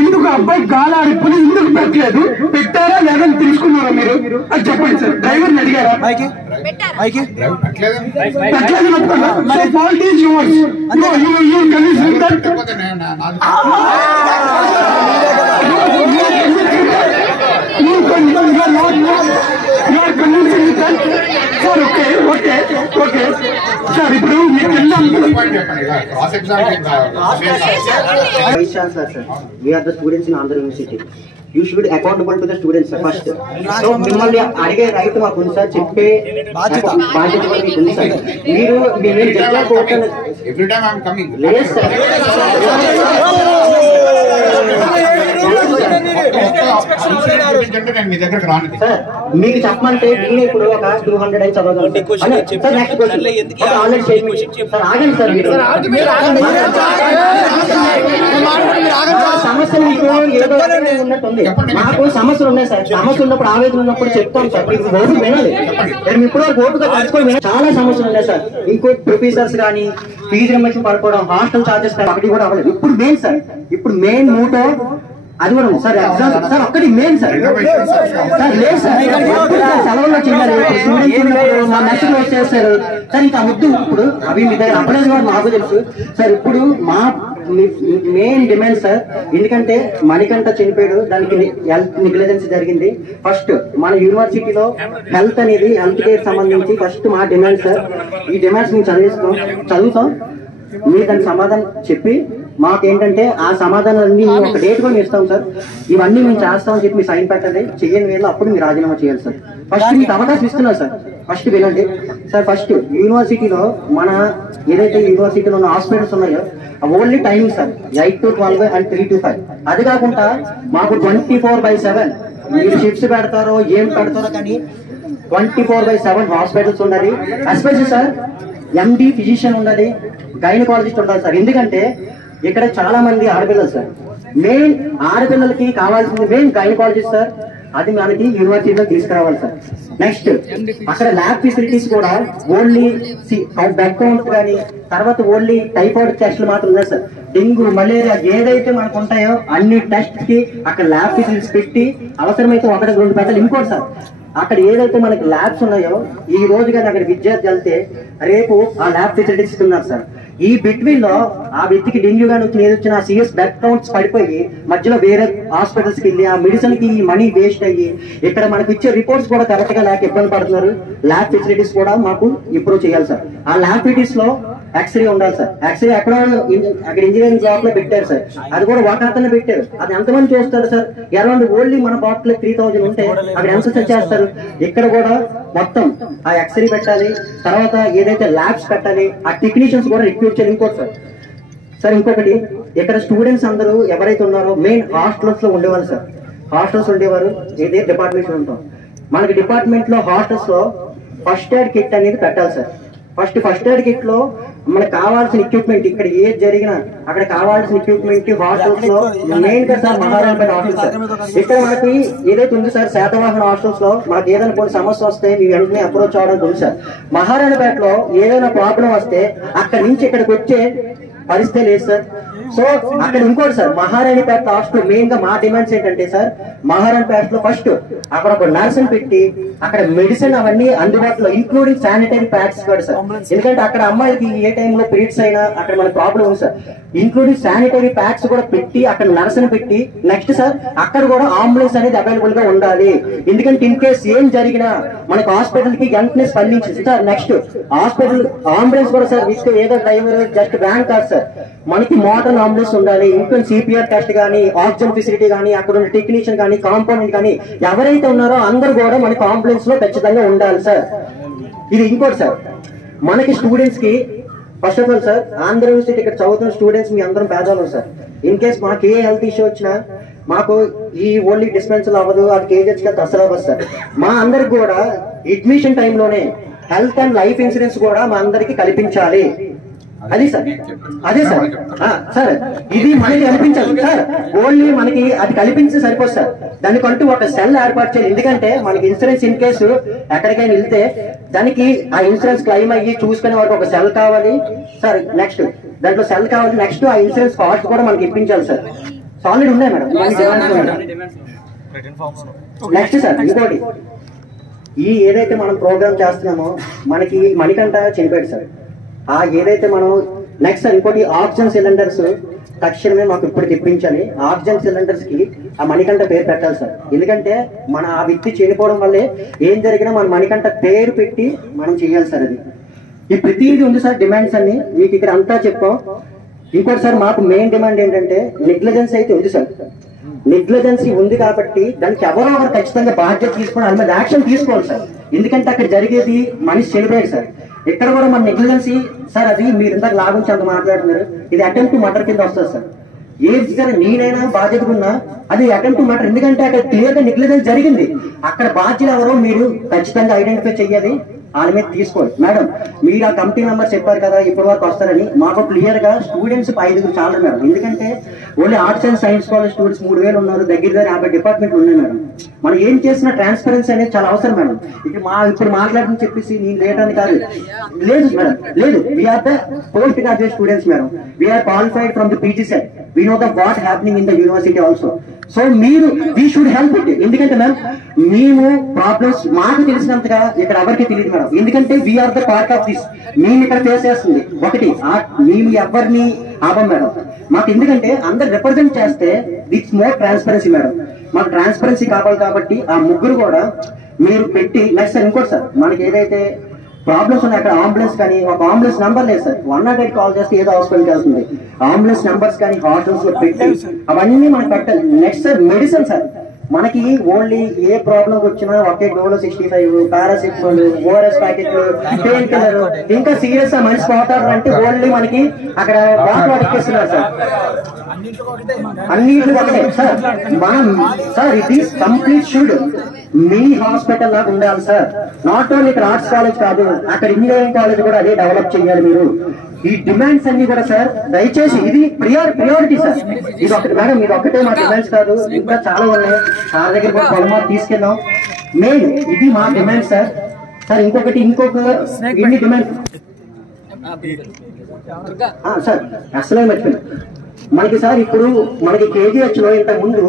ఎందుకు అబ్బాయి గాలి ఆడిపోయి ఎందుకు పెట్టలేదు? పెట్టారా లేదా తెలుసుకున్నారా మీరు? అది చెప్పండి సార్. డ్రైవర్ని అడిగారా? Sir okay okay okay sir. ఇప్పుడు Vice Chancellor, sir. We are the students in Andhra University. You should be accountable to the students first. So మిమ్మల్ని అడిగే రైట్ మాకు ఉంది సార్, చెప్పే బాధ్యత కూడా మీకు ఉంది సార్. మీరు మేము జడ్జా court every time I'm coming లేదు సార్. మీ దగ్గరకు రాను సార్. మీకు చెప్పమంటే నేను ఇప్పుడు ఒక 200 అయితే చదవగలను sir. Next question already sir ఆగండి సార్. మీరు సమస్యలు మీకు ఏదో ఉన్నట్టుంది. మాకు సమస్యలు ఉన్నాయి సార్. సమస్యలు ఉన్నప్పుడు ఆవేదన ఉన్నప్పుడు చెప్తాం సార్. మీకు ఓటు వినాలి. మేము ఇప్పుడు ఓటుగా తెలుసుకొని చాలా సమస్యలు ఉన్నాయి సార్. ఇంకో ప్రొఫెసర్స్ కానీ ఫీజు రిమెంబర్స్మెంట్ పడుకోవడం, హాస్టల్ చార్జెస్ ఒకటి కూడా అవ్వలేదు. ఇప్పుడు మెయిన్ సార్, ఇప్పుడు మెయిన్ మూటో అది కూడా ఉంది సార్. ఎగ్జామ్స్ సార్ ఒక్కటి మెయిన్ సార్. సార్ లేదు సార్, సెలవుల్లో చేయాలి. స్టూడెంట్స్ మా మెసేజ్ వచ్చేస్తారు సార్. ఇంకా ముద్దు ఇప్పుడు అవి మీ దగ్గర అప్లైజ్ కూడా మాకు తెలుసు సార్. ఇప్పుడు మా మెయిన్ డిమాండ్ సార్, ఎందుకంటే మణికంఠ చనిపోయాడు, దానికి హెల్త్ నెగ్లిజెన్స్ జరిగింది. ఫస్ట్ మన యూనివర్సిటీలో హెల్త్ అనేది హెల్త్ కేర్ సంబంధించి ఫస్ట్ మా డిమాండ్ సార్. ఈ డిమాండ్స్ మేము చదువుతాం. మీరు దానికి సమాధానం చెప్పి మాకేంటంటే ఆ సమాధానాలన్నీ మేము ఒక డేట్ కూడా ఇస్తాం సార్. ఇవన్నీ మేము చేస్తామని చెప్పి మీ సైన్ పెట్టండి. చెయ్యని వేళ అప్పుడు మీరు రాజీనామా చేయాలి సార్. ఫస్ట్ మీకు అవకాశం ఇస్తున్నాం సార్. ఫస్ట్ వినండి సార్. ఫస్ట్ యూనివర్సిటీలో మన ఏదైతే యూనివర్సిటీలో ఉన్న హాస్పిటల్స్ ఉన్నాయో only timing sir 8 to 12 and 3 to 5. అది కాకుండా మాకు 24/7 మీరు షిఫ్ట్స్ పెడతారో ఏం పెడతారో కానీ 24/7 హాస్పిటల్స్ ఉండాలి. ఎస్పెషల్లీ సార్ ఎండి ఫిజిషియన్ ఉండాలి, గైనకాలజిస్ట్ ఉండాలి సార్. ఎందుకంటే ఇక్కడ చాలా మంది ఆడపిల్లలు సార్. మెయిన్ ఆడపిల్లలకి కావాల్సింది మెయిన్ గైనకాలజిస్ట్ సార్. అది మనకి యూనివర్సిటీలో తీసుకురావాలి సార్. నెక్స్ట్ అక్కడ ల్యాబ్ ఫెసిలిటీస్ కూడా ఓన్లీ బ్లడ్ కౌంట్ కానీ తర్వాత ఓన్లీ టైఫాయిడ్ టెస్ట్లు మాత్రం ఉన్నాయి సార్. డెంగ్యూ, మలేరియా ఏదైతే మనకు ఉంటాయో అన్ని టెస్ట్ కి అక్కడ ల్యాబ్ ఫెసిలిటీస్ పెట్టి అవసరమైతే 1-2 పెట్టాలి. ఇంకోటి సార్, అక్కడ ఏదైతే మనకి ల్యాబ్స్ ఉన్నాయో ఈ రోజు కానీ అక్కడ విద్యార్థి వెళ్తే రేపు ఆ ల్యాబ్ ఫెసిలిటీస్ ఇస్తున్నారు సార్. ఈ బిట్వీన్ లో ఆ వ్యక్తికి డెంగ్యూ గానీ వచ్చి ఏది వచ్చిన సిఎస్ బ్లడ్ కౌంట్స్ పడిపోయి మధ్యలో వేరే హాస్పిటల్స్ కి వెళ్ళి ఆ మెడిసిన్ కి మనీ వేస్ట్ అయ్యి ఇక్కడ మనకు ఇచ్చే రిపోర్ట్స్ కూడా కరెక్ట్ గా లేక ఇబ్బంది పడుతున్నారు. ల్యాబ్ ఫెసిలిటీస్ కూడా మాకు ఇంప్రూవ్ చేయాలి సార్. ఆ ల్యాబ్ ఫెసిలిటీస్ లో ఎక్స్రే ఉండాలి సార్. ఎక్స్రే అక్కడ ఇంజనీరింగ్ బ్లాక్ లో పెట్టారు సార్. అది కూడా ఒక అతను పెట్టారు. అది ఎంతమంది చూస్తారు సార్? అరౌండ్ ఓన్లీ మన బాట్ లో 3000 ఉంటే అక్కడ ఎంత సెర్చ్ చేస్తారు? ఇక్కడ కూడా మొత్తం ఆ ఎక్స్రే పెట్టాలి. తర్వాత ఏదైతే ల్యాబ్స్ పెట్టాలి, ఆ టెక్నీషియన్స్ కూడా రిక్రూట్ చేయాలి. ఇంకోటి సార్ ఇంకొకటి ఇక్కడ స్టూడెంట్స్ అందరూ ఎవరైతే ఉన్నారో మెయిన్ హాస్టల్స్ లో ఉండేవాళ్ళు సార్. హాస్టల్స్ ఉండేవారు ఏదే డిపార్ట్మెంట్ లో ఉంటాం. మనకి డిపార్ట్మెంట్ లో హాస్టల్స్ లో ఫస్ట్ ఎయిడ్ కిట్ అనేది పెట్టాలి సార్. ఫస్ట్ ఎయిడ్ కిట్ లో మనకు కావాల్సిన ఎక్విప్మెంట్ ఇక్కడ ఏది జరిగినా అక్కడ కావాల్సిన ఎక్విప్మెంట్ హాస్టల్స్ లో మెయిన్ గా సార్ మహారాణపేట హాస్టల్ సార్. ఇక్కడ మనకి ఏదైతే ఉంది సార్ శాతవాహన హాస్టల్స్ లో మనకి ఏదైనా కొన్ని సమస్య వస్తే మీ వెంటనే అప్రోచ్ అవడానికి ఉంది సార్. మహారాణపేటలో ఏదైనా ప్రాబ్లం వస్తే అక్కడి నుంచి ఇక్కడికి వచ్చే పరిస్థితి లేదు సార్. సో అక్కడ ఇంకోటి సార్ మహారాణిపేట హాస్టల్ మెయిన్ గా మా డిమాండ్స్ ఏంటంటే సార్ మహారాణిపేటలో ఫస్ట్ అక్కడ ఒక నర్సుని పెట్టి అక్కడ మెడిసిన్ అవన్నీ అందుబాటులో ఇంక్లూడింగ్ శానిటరీ ప్యాడ్స్ కూడా సార్. ఎందుకంటే అక్కడ అమ్మాయిలకి ఏ టైంలో పీరియడ్స్ అయినా అక్కడ మనకు ప్రాబ్లం ఉంది సార్. ఇంక్లూడింగ్ శానిటరీ ప్యాడ్స్ కూడా పెట్టి అక్కడ నర్సుని పెట్టి నెక్స్ట్ సార్ అక్కడ కూడా అంబులెన్స్ అనేది అవైలబుల్ గా ఉండాలి. ఎందుకంటే ఇన్ కేసు ఏం జరిగినా మనకు హాస్పిటల్ కి వెంటనే స్పందించింది సార్. నెక్స్ట్ హాస్పిటల్ అంబులెన్స్ కూడా సార్ విత్ ఏదో డ్రైవర్ జస్ట్ వ్యాన్ కాదు సార్, మనకి మోడర్న్ అంబులెన్స్ ఉండాలి. ఇంకా సిపిఆర్ టెస్ట్ కానీ ఆక్సిజన్ ఫెసిలిటీ కానీ అక్కడ ఉన్న టెక్నీషియన్ కానీ కాంపౌండెంట్ కానీ ఎవరైతే ఉన్నారో అందరూ కూడా మనకి అంబులెన్స్ లో ఖచ్చితంగా ఉండాలి సార్. ఇది ఇంకోటి సార్ మనకి స్టూడెంట్స్ కి first of all sir Andhra university ఇక్కడ చదువుతున్న స్టూడెంట్స్ మీ అందరం పేదవాళ్ళు సార్. ఇన్ కేస్ మాకు ఏ హెల్త్ ఇష్యూ వచ్చినా మాకు ఈ ఓన్లీ డిస్పెన్సల్ అవ్వదు, అది కేజెస్ గా అసలు అవ్వదు సార్. మా అందరికి కూడా అడ్మిషన్ టైంలోనే హెల్త్ అండ్ లైఫ్ ఇన్సూరెన్స్ కూడా మా అందరికి కల్పించాలి. అది సార్ అదే సార్ సార్ ఇది మనకి కల్పించాలి సార్. ఓన్లీ మనకి అది కల్పించి సరిపోదు సార్, దానికంటూ ఒక సెల్ ఏర్పాటు చేయాలి. ఎందుకంటే మనకి ఇన్సూరెన్స్ ఇన్ కేసు ఎక్కడికైనా వెళ్తే దానికి ఆ ఇన్సూరెన్స్ క్లెయిమ్ అయ్యి చూసుకునే వారికి ఒక సెల్ కావాలి సార్. నెక్స్ట్ దాంట్లో సెల్ కావాలి. నెక్స్ట్ ఆ ఇన్సూరెన్స్ కాస్ట్ కూడా మనకి ఇప్పించాలి సార్. ఆల్రెడీ ఉన్నాయి మేడం. నెక్స్ట్ సార్ ఇంకోటి, ఈ ఏదైతే మనం ప్రోగ్రామ్ చేస్తున్నామో మనకి మణికంఠ చనిపోయాడు సార్. ఆ ఏదైతే మనం నెక్స్ట్ సార్ ఇంకోటి ఆక్సిజన్ సిలిండర్స్ తక్షణమే మాకు ఇప్పుడు తెప్పించాలి. ఆక్సిజన్ సిలిండర్స్ కి ఆ మణికంఠ పేరు పెట్టాలి సార్. ఎందుకంటే మన ఆ వ్యక్తి చనిపోవడం వల్లే ఏం జరిగినా మన మణికంఠ పేరు పెట్టి మనం చేయాలి సార్. అది ఈ ప్రతిదీ ఉంది సార్. డిమాండ్స్ అన్ని మీకు ఇక్కడ అంతా చెప్పాం. ఇంకోటి సార్ మాకు మెయిన్ డిమాండ్ ఏంటంటే నెగ్లిజెన్స్ అయితే ఉంది సార్. నెగ్లిజెన్సీ ఉంది కాబట్టి దానికి ఎవరో ఒకరు ఖచ్చితంగా బాధ్యత తీసుకుని వాళ్ళ మీద యాక్షన్ తీసుకోవాలి సార్. ఎందుకంటే అక్కడ జరిగేది మనిషి చనిపోయాడు సార్. ఇక్కడ కూడా మన నెగ్లిజెన్సీ సార్, అది మీరు ఇందాక లాగుంచి అంత మాట్లాడుతున్నారు, ఇది అటెంప్ట్ టు మర్డర్ కింద వస్తుంది సార్. ఏది సరే నేనైనా బాధ్యత ఉన్నా అది అటెంప్ట్ టు మర్డర్. ఎందుకంటే అక్కడ క్లియర్ గా నెగ్లిజెన్స్ జరిగింది. అక్కడ బాధ్యత ఎవరో మీరు ఖచ్చితంగా ఐడెంటిఫై చెయ్యాలి, వాళ్ళ మీద తీసుకోండి. మేడం మీరు ఆ కమిటీ మెంబర్స్ చెప్పారు కదా ఇప్పటి వరకు వస్తారని, మాకు క్లియర్ గా స్టూడెంట్స్ 5 చాలు మేడం. ఎందుకంటే only arts and science college students 3000 ఉన్నారు, దగ్గర 50 డిపార్ట్మెంట్లు ఉన్నాయి మేడం. మనం ఏం చేసిన ట్రాన్స్పరెన్సీ అనేది చాలా అవసరం మేడం. ఇప్పుడు మాట్లాడని చెప్పేసి నేను లేటని కాదు, లేదు మేడం, లేదు. We are the post graduate students madam. We are qualified from the PG CET. We know the what happening in the university also. So మీరు వీ షుడ్ హెల్ప్ ఇట్. ఎందుకంటే మ్యామ్ మేము ప్రాబ్లమ్స్ మాకు తెలిసినంతగా ఇక్కడ ఎవరికి తెలియదు మేడం. ఎందుకంటే we are the part of this. మేము ఇక్కడ ఫేస్ చేస్తుంది ఒకటి, మేము ఎవరిని ఆపం మేడం. మాకు ఎందుకంటే అందరు రిప్రజెంట్ చేస్తే ఇట్స్ మోర్ ట్రాన్స్పరెన్సీ మేడం. మాకు ట్రాన్స్పరెన్సీ కావాలి కాబట్టి ఆ ముగ్గురు కూడా మీరు పెట్టి నెక్స్ట్ సార్ ఇంకోటి సార్ మనకి ఏదైతే ప్రాబ్లమ్స్ ఉన్నాయి అక్కడ అంబులెన్స్ కానీ ఒక అంబులెన్స్ నెంబర్ లేదు సార్. 108 కాల్ చేస్తే ఏదో హాస్పిటల్కి వెళ్తుంది. అంబులెన్స్ నెంబర్స్ కానీ హాస్పిటల్స్ లో పెట్టి అవన్నీ మనకి పెట్టాలి. నెక్స్ట్ సార్ మెడిసిన్ సార్ మనకి ఓన్లీ ఏ ప్రాబ్లం వచ్చినా ఒకే డోలో 65 పారాసిటమాల్ ఓఆర్ఎస్ ప్యాకెట్లు పెయిన్ కిల్లర్ ఇంకా సీరియస్ గా మనిషి పోతారు అంటే ఓన్లీ మనకి అక్కడ బాగా ఎక్కిస్తున్నారు సార్. అన్నింటిలో ఒకటే సార్. మనం సార్ ఇది కంప్లీట్ షుడ్ మీ హాస్పిటల్ లాగా ఉండాలి సార్. నాట్ ఓన్లీ ఇక్కడ ఆర్ట్స్ కాలేజ్ కాదు, అక్కడ ఇంజనీరింగ్ కాలేజ్ కూడా అదే డెవలప్ చేయాలి మీరు. ఈ డిమాండ్స్ అన్ని కూడా సార్ దయచేసి ఇది ప్రియారిటీ సార్. ఇది ఒకటి మేడం, ఇది ఒకటే మా డిమాండ్స్ కాదు, ఇంకా చాలా ఉన్నాయి. సార్ దగ్గర కూడా పొలమా తీసుకెళ్ళాం. మెయిన్ ఇది మా డిమాండ్ సార్. సార్ ఇంకొక ఇన్ని డిమాండ్ సార్ అసలే మర్చిపోయింది మనకి సార్. ఇప్పుడు మనకి కేజీహెచ్ లో ఇంత ముందు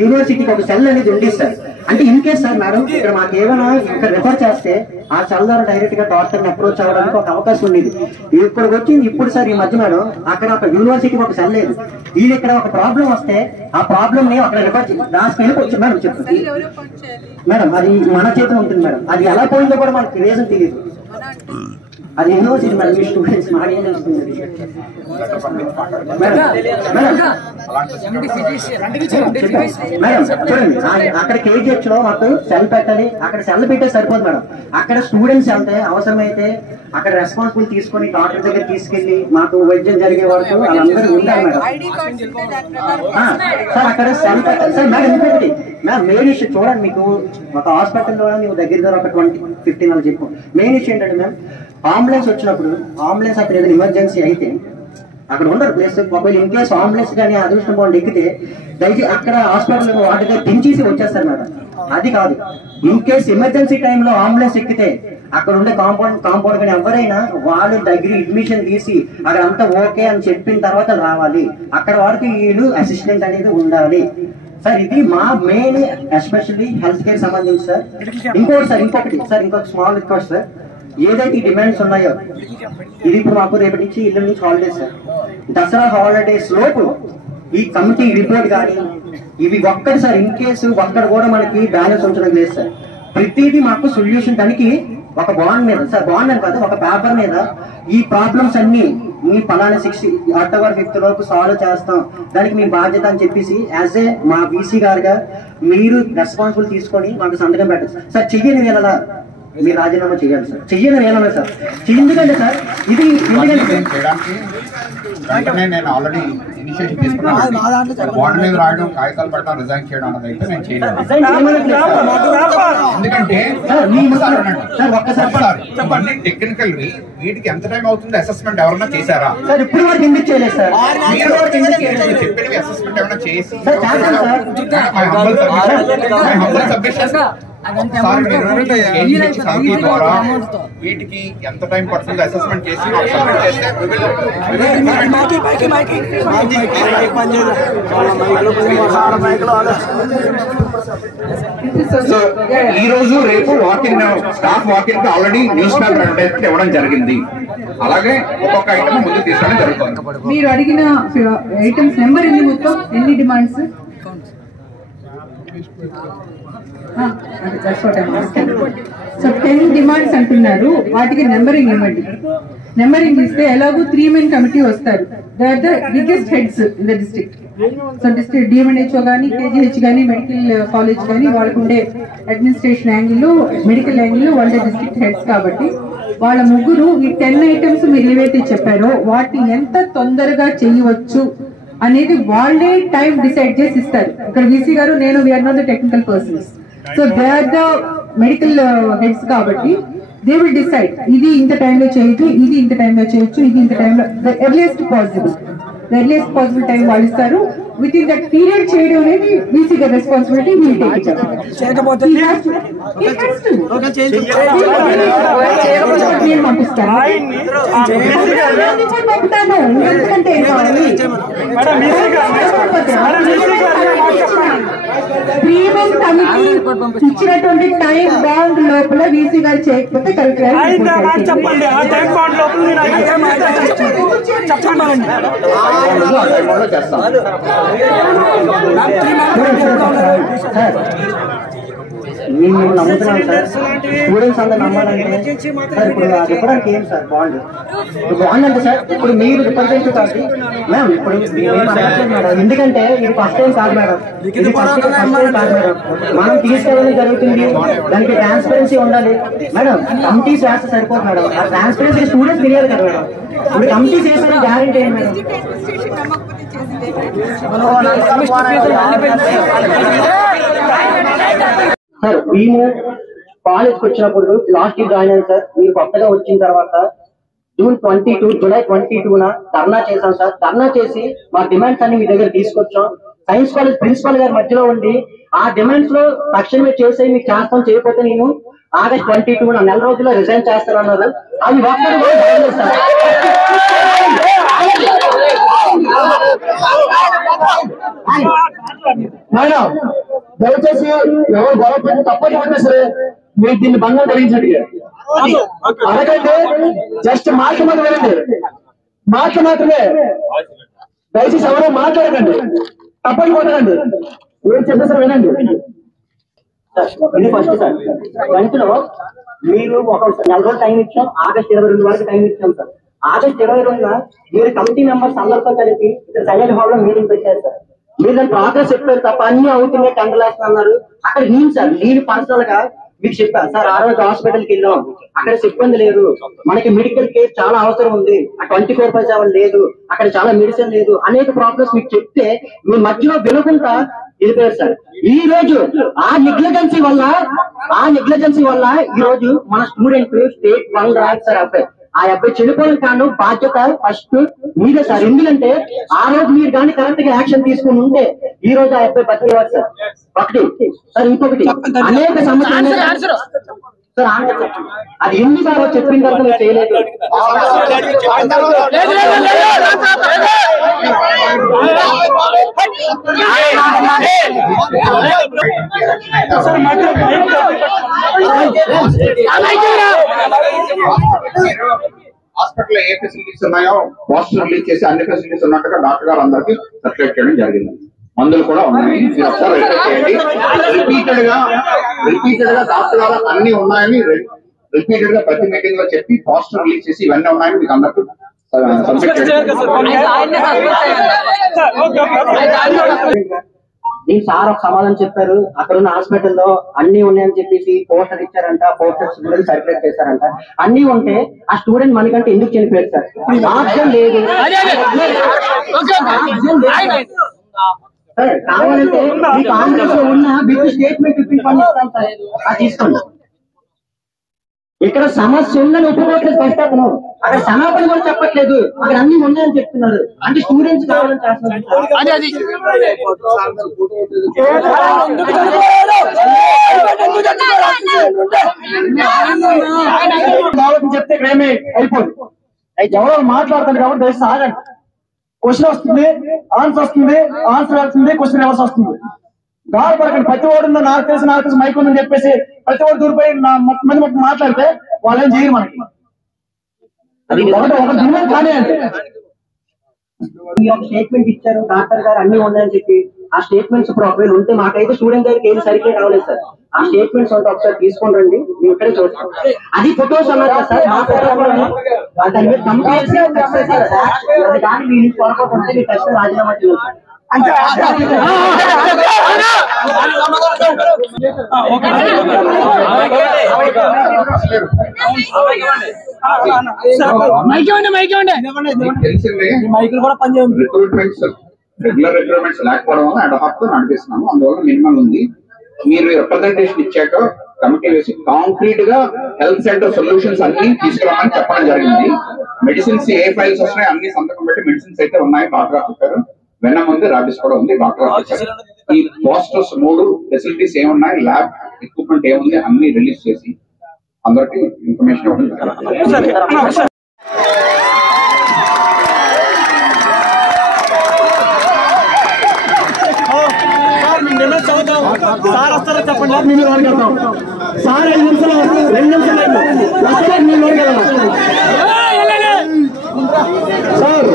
యూనివర్సిటీకి ఒక సెల్ అనేది ఉంది సార్. అంటే ఇన్ కేస్ సార్ మేడం ఇక్కడ మాకు ఏమైనా ఇక్కడ రిఫర్ చేస్తే ఆ సెల్ ద్వారా డైరెక్ట్ గా డాక్టర్ అప్రోచ్ అవ్వడానికి ఒక అవకాశం ఉండేది. ఇక్కడికి వచ్చింది ఇప్పుడు సార్ ఈ మధ్య మేడం అక్కడ ఒక యూనివర్సిటీకి ఒక సెల్ లేదు. వీళ్ళు ఇక్కడ ఒక ప్రాబ్లం వస్తే ఆ ప్రాబ్లం ని అక్కడ రిఫర్ రాసుకు వెళ్ళిపోవచ్చు మేడం. చెప్తుంది మేడం అది మన చేతిలో ఉంటుంది మేడం. అది ఎలా పోయిందో కూడా మనకి రీజన్ తెలియదు. అది యూనివర్సిటీ మేడం, మీ స్టూడెంట్స్ మాకేం తెలుస్తుంది మేడం. చూడండి అక్కడ కేజీహెచ్ లో మాకు సెల్ పెట్టాలి. అక్కడ సెల్ పెట్టే సరిపోదు మేడం. అక్కడ స్టూడెంట్స్ వెళ్తే అవసరమైతే అక్కడ రెస్పాన్సిబుల్ తీసుకొని డాక్టర్ దగ్గర తీసుకెళ్లి మాకు వైద్యం జరిగే వరకు వాళ్ళందరూ ఉండాలి మేడం. సార్ అక్కడ సెల్ పెట్టాలి సార్ మేడం. ఇంకొకటి మ్యామ్ మెయిన్ ఇష్యూ చూడండి, మీకు ఒక హాస్పిటల్లో ನೀವು దగ్గర ఒక 20-15 అలా చెప్పు. మెయిన్ ఇష్యూ ఏంటంటే మ్యామ్ అంబులెన్స్ వచ్చినప్పుడు అంబులెన్స్ అక్కడ ఏదైనా ఎమర్జెన్సీ అయితే అక్కడ ఉండరు ప్లేస్. ఒకవేళ ఇన్ కేసు అంబులెన్స్ కానీ అదృష్టం బాగుండి ఎక్కితే దయచేసి అక్కడ హాస్పిటల్ వాటి దగ్గర దించేసి వచ్చేస్తారు మేడం. అది కాదు, ఇన్ కేసు ఎమర్జెన్సీ టైంలో అంబులెన్స్ ఎక్కితే అక్కడ ఉండే కాంపౌండ్ కానీ ఎవరైనా వాళ్ళ దగ్గర అడ్మిషన్ తీసి అక్కడ అంతా ఓకే అని చెప్పిన తర్వాత రావాలి. అక్కడ వరకు వీళ్ళు అసిస్టెంట్ అనేది ఉండాలి సార్. ఇది మా మెయిన్ ఎస్పెషల్లీ హెల్త్ కేర్ సంబంధించి సార్. ఇంకొకటి సార్ ఇంకొక స్మాల్ రిక్వెస్ట్ సార్. ఏదైతే ఈ డిమాండ్స్ ఉన్నాయో ఇది ఇప్పుడు మాకు రేపటి నుంచి ఇల్లు నుంచి హాలిడేస్ సార్. దసరా హాలిడేస్ లోపు ఈ కమిటీ రిపోర్ట్ కానీ ఇవి ఒక్కటి సార్ ఇన్ కేసు ఒక్కడు కూడా మనకి బ్యాలెన్స్ ఉంచడం లేదు సార్. ప్రతిదీ మాకు సొల్యూషన్ దానికి ఒక బాండ్ మీద సార్, బాండ్ అని కాదు ఒక పేపర్ మీద ఈ ప్రాబ్లమ్స్ అన్ని మీ పలానా 6 అక్టోబర్ 5th లోపు సాల్వ్ చేస్తాం, దానికి మీ బాధ్యత అని చెప్పేసి యాజ్ ఏ మా బీసీ గారుగా మీరు రెస్పాన్సిబుల్ తీసుకొని మాకు సంతకం పెట్టారు సార్. చెయ్యని వేళ మీరు రాజీనామా చేయాలి సార్. చెయ్యని వేళ సార్. ఎందుకంటే సార్ ఇది నేను ఆల్రెడీ ఇనిషియేటివ్ తీసుకున్నాను. బాండ్ మీద రాయడం, కాగితాలు పెట్టడం, రిజైన్ చేయడం అన్నది అయితే నేను చేయలేదు. ఎందుకంటే చెప్పండి టెక్నికల్ వీటికి ఎంత టైం అవుతుంది? అసెస్మెంట్ ఎవరైనా చేశారా సార్? ఇప్పుడు వరకు ఎందుకు చేయలేదు సార్? చెప్పినవి అసెస్మెంట్ ఏమైనా చేసి సార్ కమిటీ ద్వారా వీటికి ఎంత టైం పడుతుందో అసెస్మెంట్ చేసి సబ్మిట్ చేస్తే ఈ రోజు రేపు వాకింగ్ స్టాఫ్ వాకింగ్ కి ఆల్రెడీ న్యూస్ పేపర్ అడ్వర్టైజ్మెంట్ ఇవ్వడం జరిగింది. అలాగే ఒక్కొక్క ఐటమ్ ముందుకు తీసుకోవడం జరుగుతుంది. మీరు అడిగిన ఐటమ్స్ నెంబర్ ఎన్ని, మొత్తం ఎన్ని డిమాండ్స్? సో 10 డిమాండ్స్ అంటున్నారు. వాటికి నెంబరింగ్ ఇవ్వండి. నెంబరింగ్ ఇస్తే ఎలాగో 3 మెన్ కమిటీ వస్తారు. They are the biggest heads in the district. So district DMNHO కానీ, కేజీహెచ్ కానీ, మెడికల్ కాలేజ్ కానీ, వాళ్ళకు ఉండే అడ్మినిస్ట్రేషన్ యాంగిల్, మెడికల్ యాంగిల్ వాళ్ళ డిస్ట్రిక్ట్ హెడ్స్ కాబట్టి వాళ్ళ ముగ్గురు ఈ 10 ఐటమ్స్ మీరు ఏవైతే చెప్పారో వాటిని ఎంత తొందరగా చేయవచ్చు అనేది వాళ్ళే టైం డిసైడ్ చేసి ఇస్తారు. ఇక్కడ వీసీ గారు, నేను we are not the technical persons. So they are the medical heads కాబట్టి దే విల్ డిసైడ్ ఇది ఇంత టైంలో చేయొచ్చు, ఇది ఇంత టైంలో చేయొచ్చు, ఇది ఇంత టైంలో, ద ఎర్లియస్ట్ పాసిబుల్ టైం వాళ్ళు ఇస్తారు. విత్ ఇన్ దట్ పీరియడ్ చేయడం అనేది వీసీ గారి రెస్పాన్సిబిలిటీ. నేను పంపిస్తాను. ఎందుకంటే ఇచ్చినటువంటి టైం బాండ్ లోపల వీసీ గారు చేయకపోతే కరెక్ట్ మేము నమ్ముతున్నాం సార్. స్టూడెంట్స్ అందరూ నమ్మాలంటే సార్ ఇప్పుడు చెప్పడానికి ఏం సార్ బాండ్ అంటే సార్ ఇప్పుడు మీరు రిప్రజెంటేటివ్ కాబట్టి మ్యామ్ ఇప్పుడు మేడం, ఎందుకంటే ఇది ఫస్ట్ టైం కాదు మేడం, ఇది ఫస్ట్ టైం కాదు మేడం. మనం తీసుకెళ్ళడం జరుగుతుంది, దానికి ట్రాన్స్పరెన్సీ ఉండాలి మేడం. కమిటీస్ వేస్తే సరిపోదు మేడం, ఆ ట్రాన్స్పరెన్సీ స్టూడెంట్స్ తెలియాలి కదా మేడం. ఇప్పుడు కమిటీస్ వేస్తే గ్యారెంటీ ఏంటి మేడం? సార్ మేము కాలేజ్కి వచ్చినప్పుడు లాస్ట్ ఇయర్ జాయిన్ అయ్యాను సార్. మీరు కొత్తగా వచ్చిన తర్వాత జూలై 22న ధర్నా చేశాం సార్. ధర్నా చేసి మా డిమాండ్స్ అన్ని మీ దగ్గర తీసుకొచ్చాం. సైన్స్ కాలేజ్ ప్రిన్సిపల్ గారి మధ్యలో ఉండి ఆ డిమాండ్స్ లో తక్షణమే చేసే మీకు చేస్తాం, చేయకపోతే నేను ఆగస్ట్ 22న నెల రోజుల్లో రిజైన్ చేస్తానన్నారు. అది ఒక్కరు కూడా జరగలేదు సార్. మేడం దయచేసి ఎవరు గొడవ పెట్టి తప్పకుండా సరే మీరు దీన్ని బంధం కలిగించండి. అడగండి, జస్ట్ మాట వినండి, మాట మాత్రమే. దయచేసి ఎవరో మాట్లాడకండి, తప్పని కొట్టకండి, ఏం చెప్పేసారు వినండి. ఇది ఫస్ట్ సార్. గణితలో మీరు ఒక నెల రోజులు టైం ఇచ్చాం, ఆగస్ట్ 22 వరకు టైం ఇచ్చాం సార్. ఆగస్ట్ 22న మీరు కమిటీ మెంబర్స్ అందరితో కలిపి ఇక్కడ సైలెంట్ హాల్ లో మీటింగ్ పెట్టారు సార్. మీరు దాని ప్రోగ్రెస్ చెప్పారు తప్ప అన్ని అవుతున్నాయి, టెండర్లేస్తా అన్నారు. అక్కడ నేను సార్ నేను పర్సనల్ గా మీకు చెప్పాను సార్. ఆ రోజు హాస్పిటల్కి వెళ్ళాం, అక్కడ సిబ్బంది లేదు, మనకి మెడికల్ కేర్ చాలా అవసరం ఉంది, 24/7 లేదు, అక్కడ చాలా మెడిసిన్ లేదు, అనేక ప్రాబ్లమ్స్ మీకు చెప్తే మీ మధ్యలో వినకుండా వెళ్ళిపోయారు సార్. ఈ రోజు ఆ నెగ్లిజెన్సీ వల్ల ఈ రోజు మన స్టూడెంట్ స్టేట్ 1 ర్యాంక్ సార్ అబ్బాయి. ఆ అబ్బాయి చనిపోయిన కారణం బాధ్యత ఫస్ట్ మీదే సార్. ఎందుకంటే ఆ రోజు మీరు కానీ కరెక్ట్ గా యాక్షన్ తీసుకుని ఉంటే ఈ రోజు ఆ అబ్బాయి బతికేవాడు సార్. ఒకటి సార్. ఇంకొకటి అనేక సమస్యలు సార్. అది ఎన్నిసార్లు చెప్పిన తర్వాత మీరు చేయలేదు. హాస్పిటల్ ఏ ఫెసిలిటీస్ ఉన్నాయో పోస్టర్ రిలీజ్ చేసి అన్ని ఫెసిలిటీస్ ఉన్నట్టుగా డాక్టర్ గారు అందరికి సర్క్యులేట్ చేయడం జరిగింది. మందులు కూడా ఉన్నాయి, మీరు ఒకసారి వెరిఫై చేయండి. రిపీటెడ్ గా డాక్టర్ గారు అన్ని ఉన్నాయని రిపీటెడ్ గా ప్రతి మీటింగ్ లో చెప్పి పోస్టర్ రిలీజ్ చేసి ఇవన్నీ ఉన్నాయని మీకు అందరికి సబ్మిట్ చేయండి. దీని సార్ ఒక సమాధానం చెప్పారు, అక్కడ ఉన్న హాస్పిటల్లో అన్ని ఉన్నాయని చెప్పేసి పోస్టర్ ఇచ్చారంట, పోస్టర్స్ సర్క్యులేట్ చేశారంట. అన్ని ఉంటే ఆ స్టూడెంట్ మనకంటే ఎందుకు చనిపోయారు సార్? ఆప్షన్ లేదు సార్. కావాలంటే మీ కాంగ్రెస్ లో ఉన్న బిగ్ స్టేట్మెంట్ పంపిస్తాం సార్, అది తీసుకోండి. ఇక్కడ సమస్య ఉందని ఒప్పుకోవట్లేదు ఫస్ట్ అతను, అక్కడ సమాపణ కూడా చెప్పట్లేదు, అక్కడ అన్ని ఉన్నాయని చెప్తున్నారు. అంటే స్టూడెంట్స్ కావాలని చేస్తున్నారు. చెప్తే ఏమి అయిపోదు. ఎవరో మాట్లాడతారు కాబట్టి దయచేసి ఆగండి. క్వశ్చన్ వస్తుంది, ఆన్సర్ వస్తుంది, ఆన్సర్ వస్తుంది, క్వశ్చన్ రివర్స్ వస్తుంది. గాలి పడకండి. ప్రతి ఓడు నాకు తెలిసి మైక్ ఉందని చెప్పేసి ప్రతి ఓడు దూరిపోయి మంది మాట్లాడితే వాళ్ళు ఏం చేయరు మనకి. ఒక దినం కానీ అంటే స్టేట్మెంట్ ఇచ్చారు డాక్టర్ గారు అన్ని ఉన్నాయని చెప్పి ఆ స్టేట్మెంట్స్ ఇప్పుడు ఒకవేళ ఉంటే మాకైతే స్టూడెంట్ గారికి ఏది సరిగ్గా కావలేదు సార్. ఆ స్టేట్మెంట్స్ ఉంటే ఒకసారి తీసుకొని రండి, మేము ఇక్కడే చూస్తాం. అది ఫొటోస్ అన్నారు కదా సార్, మా ఫోటో దాని మీద కంప్లీట్ అది కానీ మీ నుంచి కొనుక్కోకుంటే మీ టెస్ట్ రాజీనామా చేయాలి. రెగ్యులర్ రిక్రూట్మెంట్స్ లేకపోవడం వల్ల అడ్హాక్ నడిపిస్తున్నాము. అందువల్ల మినిమం ఉంది. మీరు రిప్రజెంటేషన్ ఇచ్చాక కమిటీ వేసి కాంక్రీట్ గా హెల్త్ సెంటర్ సొల్యూషన్స్ అన్ని తీసుకురామని చెప్పడం జరిగింది. మెడిసిన్స్ ఏ ఫైల్స్ వస్తున్నాయి అన్ని సంతకం పెట్టి మెడిసిన్స్ అయితే ఉన్నాయి డాక్టర్ గారు చెప్పారు. వెన్న ఉంది, రాబిస్ కూడా ఉంది డాక్టర్ గారు చెప్పారు. ఈ పోస్టర్స్ 3 ఫెసిలిటీస్ ఏమున్నాయి, ల్యాబ్ ఎక్విప్మెంట్ ఏముంది అన్ని రిలీజ్ చేసి అందరికి ఇన్ఫర్మేషన్ ఇవ్వడం జరిగింది. సార్ వస్తారా చెప్పండి, మేము లోన్ వెళ్తాం. సార్ 5 నిమిషాలు 2 నిమిషాలు వస్తే మేము లోన్ వెళ్దాం. సార్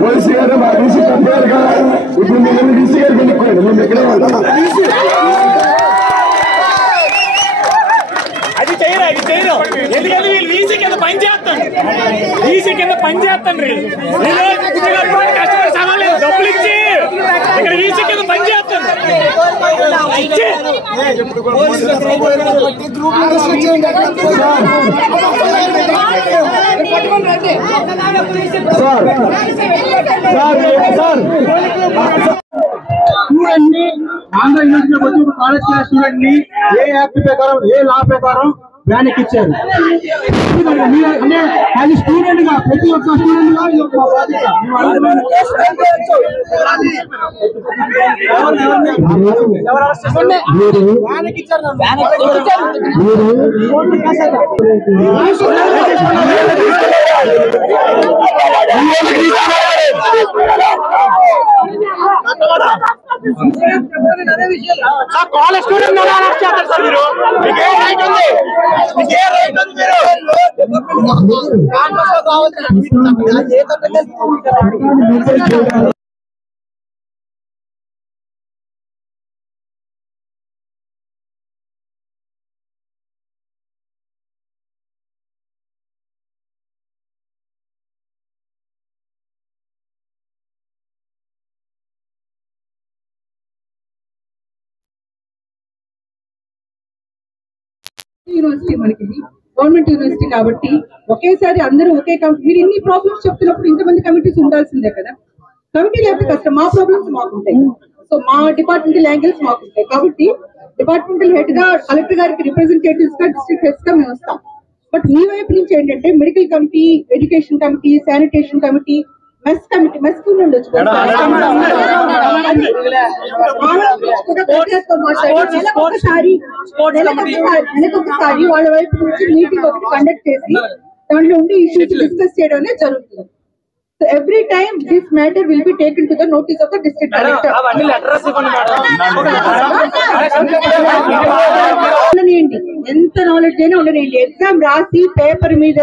పోలీసు గారు మా డీసీ కంపేర్ గా ఇప్పుడు మీరు డీసీ గారికి వెళ్ళిపోయాడు. మేము ఎక్కడే అది చేయరు ఎందుకంటే వీళ్ళు వీసీ కింద పని చేస్తాను కస్టమర్ సమాలేదు డబ్బులు ఇచ్చి ఇక్కడ వీసీ కింద పని చేస్తాను. స్టూడెంట్ ని ఆంధ్ర యూనివర్సిటీ వచ్చి ఒక కాలేజ్ క్లాస్ స్టూడెంట్ ని ఏ యాక్ట్ ప్రకారం ఏ లా ప్రకారం బ్యాన్ ఎక్కించారు. అంటే అది స్టూడెంట్ గా ప్రతి ఒక్క స్టూడెంట్ గా ఇది ఒక బాధ్యత. కాలేజ్ స్టూడెంట్ అరెస్ట్ చేస్తారు సార్ మీరు. మీకే రైట్ ఉంది, మీకే రైట్ ఉంది. మీరు యూనివర్సిటీ మనకి గవర్నమెంట్ యూనివర్సిటీ కాబట్టి ఒకేసారి అందరూ ఒకే మీరు ఇన్ని ప్రాబ్లమ్స్ చెప్తున్నప్పుడు ఇంతమంది కమిటీస్ ఉండాల్సిందే కదా. కమిటీ లేకపోతే కష్టం. మా ప్రాబ్లమ్స్ మాకుంటాయి, సో మా డిపార్ట్మెంటల్ యాంగిల్స్ మాకుంటాయి. కాబట్టి డిపార్ట్మెంటల్ హెడ్ గా కలెక్టర్ గారికి రిప్రజెంటేటివ్స్ గా డిస్ట్రిక్ట్ హెడ్స్ గా మేము వస్తాం. బట్ మీ వైపు నుంచి ఏంటంటే medical committee, education committee, sanitation committee, mess committee, mess కు ఉండొచ్చు నెలకొకసారి వాళ్ళ వైపు నుంచి మీటింగ్ ఒకటి కండక్ట్ చేసి దాంట్లో ఉండే ఇష్యూస్ డిస్కస్ చేయడం అనేది జరుగుతుంది. So every time this matter will be taken to the notice of the district collector. ఎంత నాలెడ్జ్ అయినా ఉండనండి. ఎగ్జామ్ రాసి పేపర్ మీద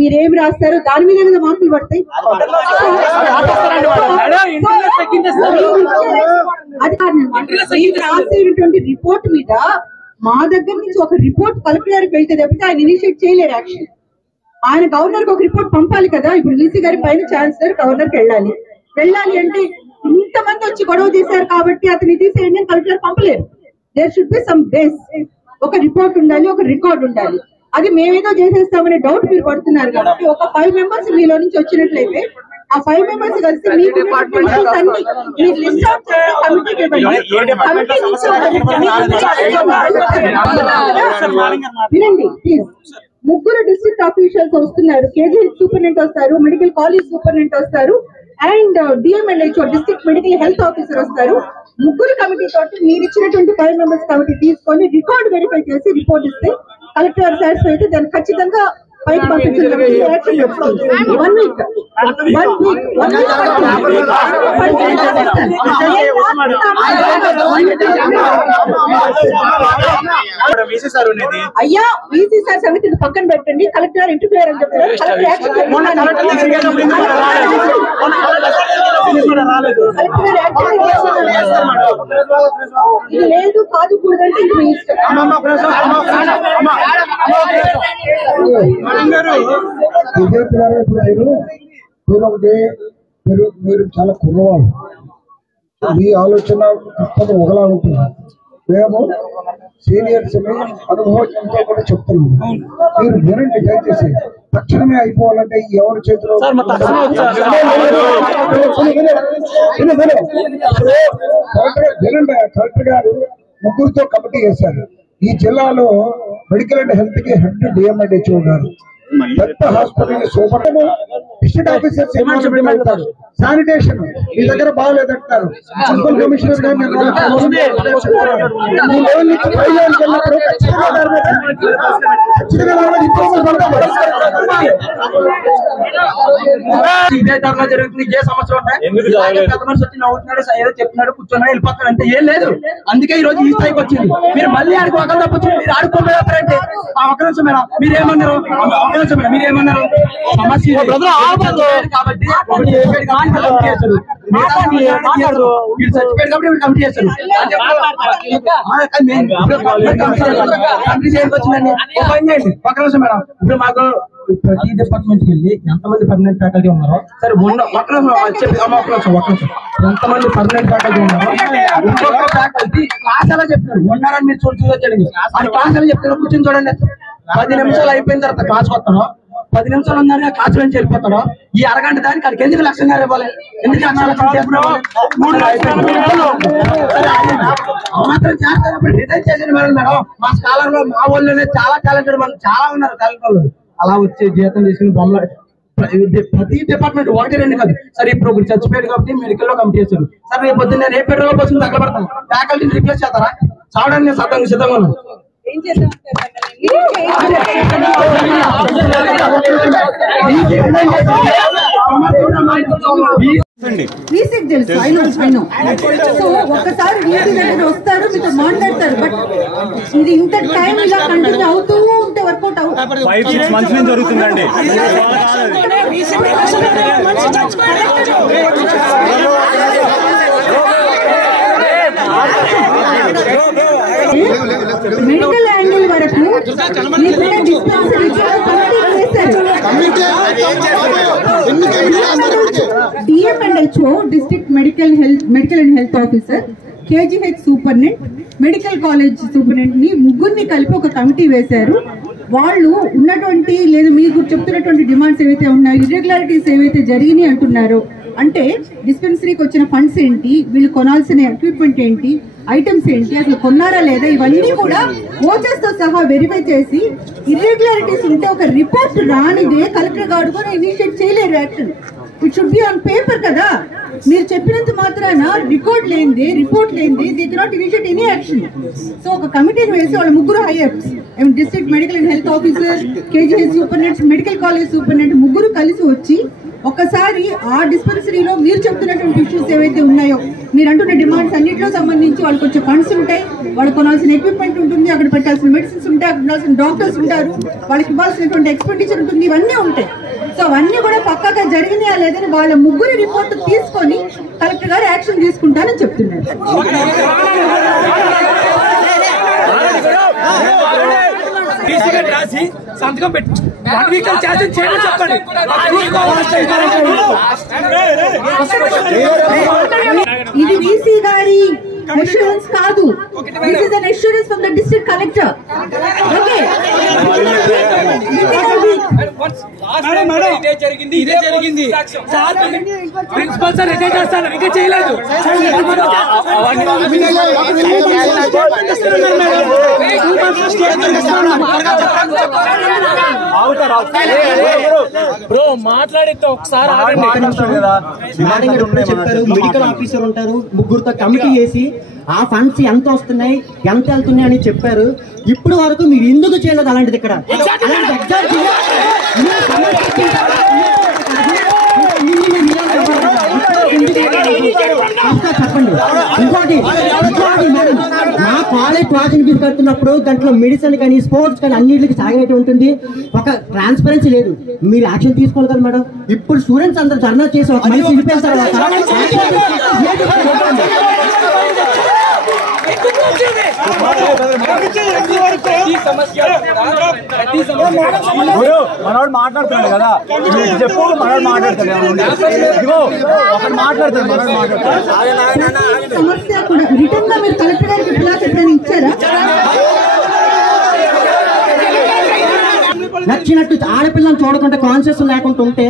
మీరేం రాస్తారో దాని మీద కదా మార్కులు పడతాయి. అది రాసేటువంటి రిపోర్ట్ మీద మా దగ్గర నుంచి ఒక రిపోర్ట్ కలెక్టర్ గారికి వెళ్తే తప్పితే ఆయన ఇనిషియేట్ చేయలేరు యాక్షన్. ఆయన గవర్నర్ కి ఒక రిపోర్ట్ పంపాలి కదా. ఇప్పుడు వీసీ గారి పైన ఛాన్సలర్ గవర్నర్ కి వెళ్ళాలి అంటే ఇంతమంది వచ్చి గొడవ చేశారు కాబట్టి అతని తీసేయండి అని కలెక్టర్ పంపలేరు. There should be some base. ఒక రిపోర్ట్ ఉండాలి, ఒక రికార్డ్ ఉండాలి. అది మేమేదో చేసేస్తామనే డౌట్ మీరు పడుతున్నారు కాబట్టి ఒక 5 మెంబర్స్ మీలో నుంచి వచ్చినట్లయితే ఆ 5 మెంబర్స్ కలిసి మీకు మీరు లిస్ట్ అవుట్ చేసి కమిటీకి వినండి ప్లీజ్. ముగ్గురు డిస్ట్రిక్ట్ ఆఫీషియల్స్ వస్తున్నారు, కేజీ సూపరింటెండెంట్ వస్తారు, మెడికల్ కాలేజ్ సూపరింటెండెంట్ వస్తారు, and DMLHO district medical health officer వస్తారు. ముగ్గురు కమిటీ తోటి మీరు ఇచ్చినటువంటి 5 మెంబర్స్ కమిటీ తీసుకొని రికార్డ్ వెరిఫై చేసి రిపోర్ట్ ఇస్తే కలెక్టర్ గారు సాటిస్ఫై అయితే దాన్ని ఖచ్చితంగా పైకి పంపించడం. 1 వీక్ అయ్యా వీసీ సార్ సంగతి పక్కన పెట్టండి. కలెక్టర్ గారు ఇంటర్ఫియర్ అని చెప్తారు. ఇది లేదు కాదు కూడదంటే ఇది మీ ఇష్టం. మీరు చాలా కుర్రవాళ్ళు, మీ ఆలోచన తప్పదు ఒకలా ఉంటుంది. మేము సీనియర్స్ అనుభవంతో కూడా చెప్తున్నాము, మీరు వినండి దయచేసి. తక్షణమే అయిపోవాలంటే ఎవరి చేతిలో వినండి. కలెక్టర్ గారు ముగ్గురితో కమిటీ చేశారు. ఈ జిల్లాలో మెడికల్ అండ్ హెల్త్ కి హెడ్ డిఎంఎల్హెచ్ఓ గారు, పెద్ద హాస్పిటల్ సూపర్ డిస్ట్రిక్ట్ ఆఫీసర్స్ అవుతారు. శానిటేషన్ మీ దగ్గర బాగలేదంటారు. మున్సిపల్ కమిషనర్ గారు ఇదే ధర్నా జరుగుతుంది. ఇదే సమస్యలు ఉంటాయి. పెద్ద మనిషి వచ్చి నవ్వుతున్నాడు, ఏదో చెప్తున్నాడు, కూర్చున్నాడు, వెళ్ళిపోతాడు అంతే, ఏం లేదు. అందుకే ఈ రోజు ఈ స్థాయికి వచ్చింది. మీరు మళ్ళీ ఆడికి ఒకరు తప్పొచ్చి మీరు ఆడుకోలేదంటే ఒక నిమిషం మేడం మీరేమన్నారు, ఒక నిమిషం మేడం మీరేమన్నారు, సమస్య కాబట్టి సర్టిఫికేట్ కాబట్టి కమిటీ చేస్తారు. కమిటీ చేయకొచ్చిందండి. ఒక పని చేయండి, ఒక నిమిషం మేడం. ఇప్పుడు మాకు ప్రతి డిపార్ట్మెంట్ కి వెళ్ళి ఎంతమంది పర్మనెంట్ ఫ్యాకల్టీ ఉన్నారో సరే ఎంతమంది పర్మనెంట్ ఫ్యాకల్టీ ఉన్నారో ఇంకొక ఫ్యాకల్టీ క్లాస్ ఎలా చెప్తున్నాడు ఉన్నారని మీరు చూడొచ్చండి. అది క్లాస్ ఎలా చెప్తున్నారో కూర్చొని చూడండి. 10 నిమిషాలు అయిపోయిన తర్వాత క్లాస్ వస్తాడో 10 నిమిషాలు ఉన్నారని క్లాస్ నుంచి వెళ్ళిపోతాడో ఈ అరగంట దానికి అక్కడికి ఎందుకు లక్ష్యంగా ఇవ్వాలి? ఎందుకు మాత్రం చేస్తారు రిజైన్ చేసిన మేడం. మా స్కాలర్ లో మా ఊళ్ళోనే చాలా టాలెంటెడ్ మనం చాలా ఉన్నారు టాలెంట్. అలా వచ్చి జీతం తీసుకుని బొమ్మలు ప్రతి డిపార్ట్మెంట్ 1-2 కాదు సార్. ఇప్పుడు చచ్చిపోయాడు కాబట్టి మెడికల్ లో కమిటీ చేస్తారు సార్. రేపు పొద్దున్న నేను రేపు రోజు వచ్చింది తగ్గ పడతాను. ఫ్యాకల్టీని రిప్లేస్ చేస్తారా? చావడానికి నేను సిద్ధంగా ఉన్నాను. ఏం చేద్దాం వీసీకి తెలుసు. సో ఒకసారి వీసీ దగ్గర వస్తారు, మీతో మాట్లాడతారు. బట్ ఇది ఇంత టైం ఇలా కంటిన్యూ అవుతూ ఉంటే వర్కౌట్ అవుతుంది. 5-6 months నుంచి జరుగుతుందండి. మెడికల్ యాంగిల్ వరకు DMLHO district medical and health officer, KGH superintendent, medical college superintendent ని ముగ్గురిని కలిపి ఒక కమిటీ వేశారు. వాళ్ళు ఉన్నటువంటి లేదు మీకు చెప్తున్నటువంటి డిమాండ్స్ ఏవైతే ఉన్నాయో, ఇర్రెగ్యులారిటీస్ ఏవైతే జరిగినాయి అంటున్నారో, అంటే డిస్పెన్సరీకి వచ్చిన ఫండ్స్ ఏంటి, వీళ్ళు కొనాల్సిన ఎక్విప్మెంట్ ఏంటి, ఐటమ్స్ ఏంటి, అసలు కొన్నారా లేదా, ఇవన్నీ కూడా ఓచెస్ తో సహా వెరిఫై చేసి ఇర్రెగ్యులారిటీస్ ఉంటే ఒక రిపోర్ట్ రానిదే కలెక్టర్ గారు కూడా ఇనిషియేట్ చేయలేరు action. It should be on paper కదా. మీరు చెప్పినంత మాత్రాన రిపోర్ట్ లేనిది they cannot initiate any action. So ఒక కమిటీని వేసి వాళ్ళ ముగ్గురు highers district medical and health officer, KGH superintendent, medical college superintendent ముగ్గురు కలిసి వచ్చి ఒక్కసారి ఆ డిస్పెన్సరీలో మీరు చెప్తున్నటువంటి ఇష్యూస్ ఏవైతే ఉన్నాయో, మీరు అంటున్న డిమాండ్స్ అన్నింటిలో సంబంధించి వాళ్ళకి వచ్చే ఫండ్స్ ఉంటాయి, వాళ్ళకి కొనాల్సిన ఎక్విప్మెంట్ ఉంటుంది, అక్కడ పెట్టాల్సిన మెడిసిన్స్ ఉంటాయి, అక్కడ ఉండాల్సిన డాక్టర్స్ ఉంటారు, వాళ్ళకి ఇవ్వాల్సినటువంటి ఎక్స్పెండిచర్ ఉంటుంది, ఇవన్నీ ఉంటాయి. సో అవన్నీ కూడా పక్కాగా జరిగినాయా లేదని వాళ్ళ ముగ్గురు రిపోర్ట్ తీసుకొని కలెక్టర్ గారు యాక్షన్ తీసుకుంటారని చెప్తున్నారు. సంతకం పెట్టి 1 వీక్ ఛార్జింగ్ చేయమని చెప్పండి. ఇది వీసీ గారి అష్యూరెన్స్ కాదు. This is an assurance from the district collector. Okay, ఇదే జరిగింది సార్ ప్రిన్సిపల్ సార్ రిటైర్ చేస్తాను ఇంకా చేయలేదు బ్రో మాట్లాడితే ఒకసారి చెప్పారు మెడికల్ ఆఫీసర్ ఉంటారు ముగ్గురుతో కమిటీ చేసి ఆ ఫండ్స్ ఎంత వస్తున్నాయి ఎంత వెళ్తున్నాయి అని చెప్పారు. ఇప్పుడు వరకు మీరు ఎందుకు చేయలేదు అలాంటిది? ఇక్కడ చెప్పండి. ఇంకోటి మేడం, మా కాలేజ్ వాచింగ్ ఫీజు కడుతున్నప్పుడు దాంట్లో మెడిసిన్ కానీ స్పోర్ట్స్ కానీ అన్నింటికి సాగేటి ఉంటుంది. ఒక ట్రాన్స్పరెన్సీ లేదు. మీరు యాక్షన్ తీసుకోవాలి కదా మేడం. ఇప్పుడు స్టూడెంట్స్ అందరూ ధర్నా చేసి ఒక మనిషి వెళ్ళిపోయిన తర్వాత మనోడు మాట్లాడుతున్నాడు కదా, చెప్పు. మనోడు మాట్లాడుతాడు, మాట్లాడతాడు. సమస్య కూడా రిటర్న్ గా మీరు కలెక్టర్ గారికి ఫిర్యాదు ఎప్పుడైనా ఇచ్చారా? నచ్చినట్టు ఆడపిల్లని చూడకుండా కాన్షియస్ లేకుండా ఉంటే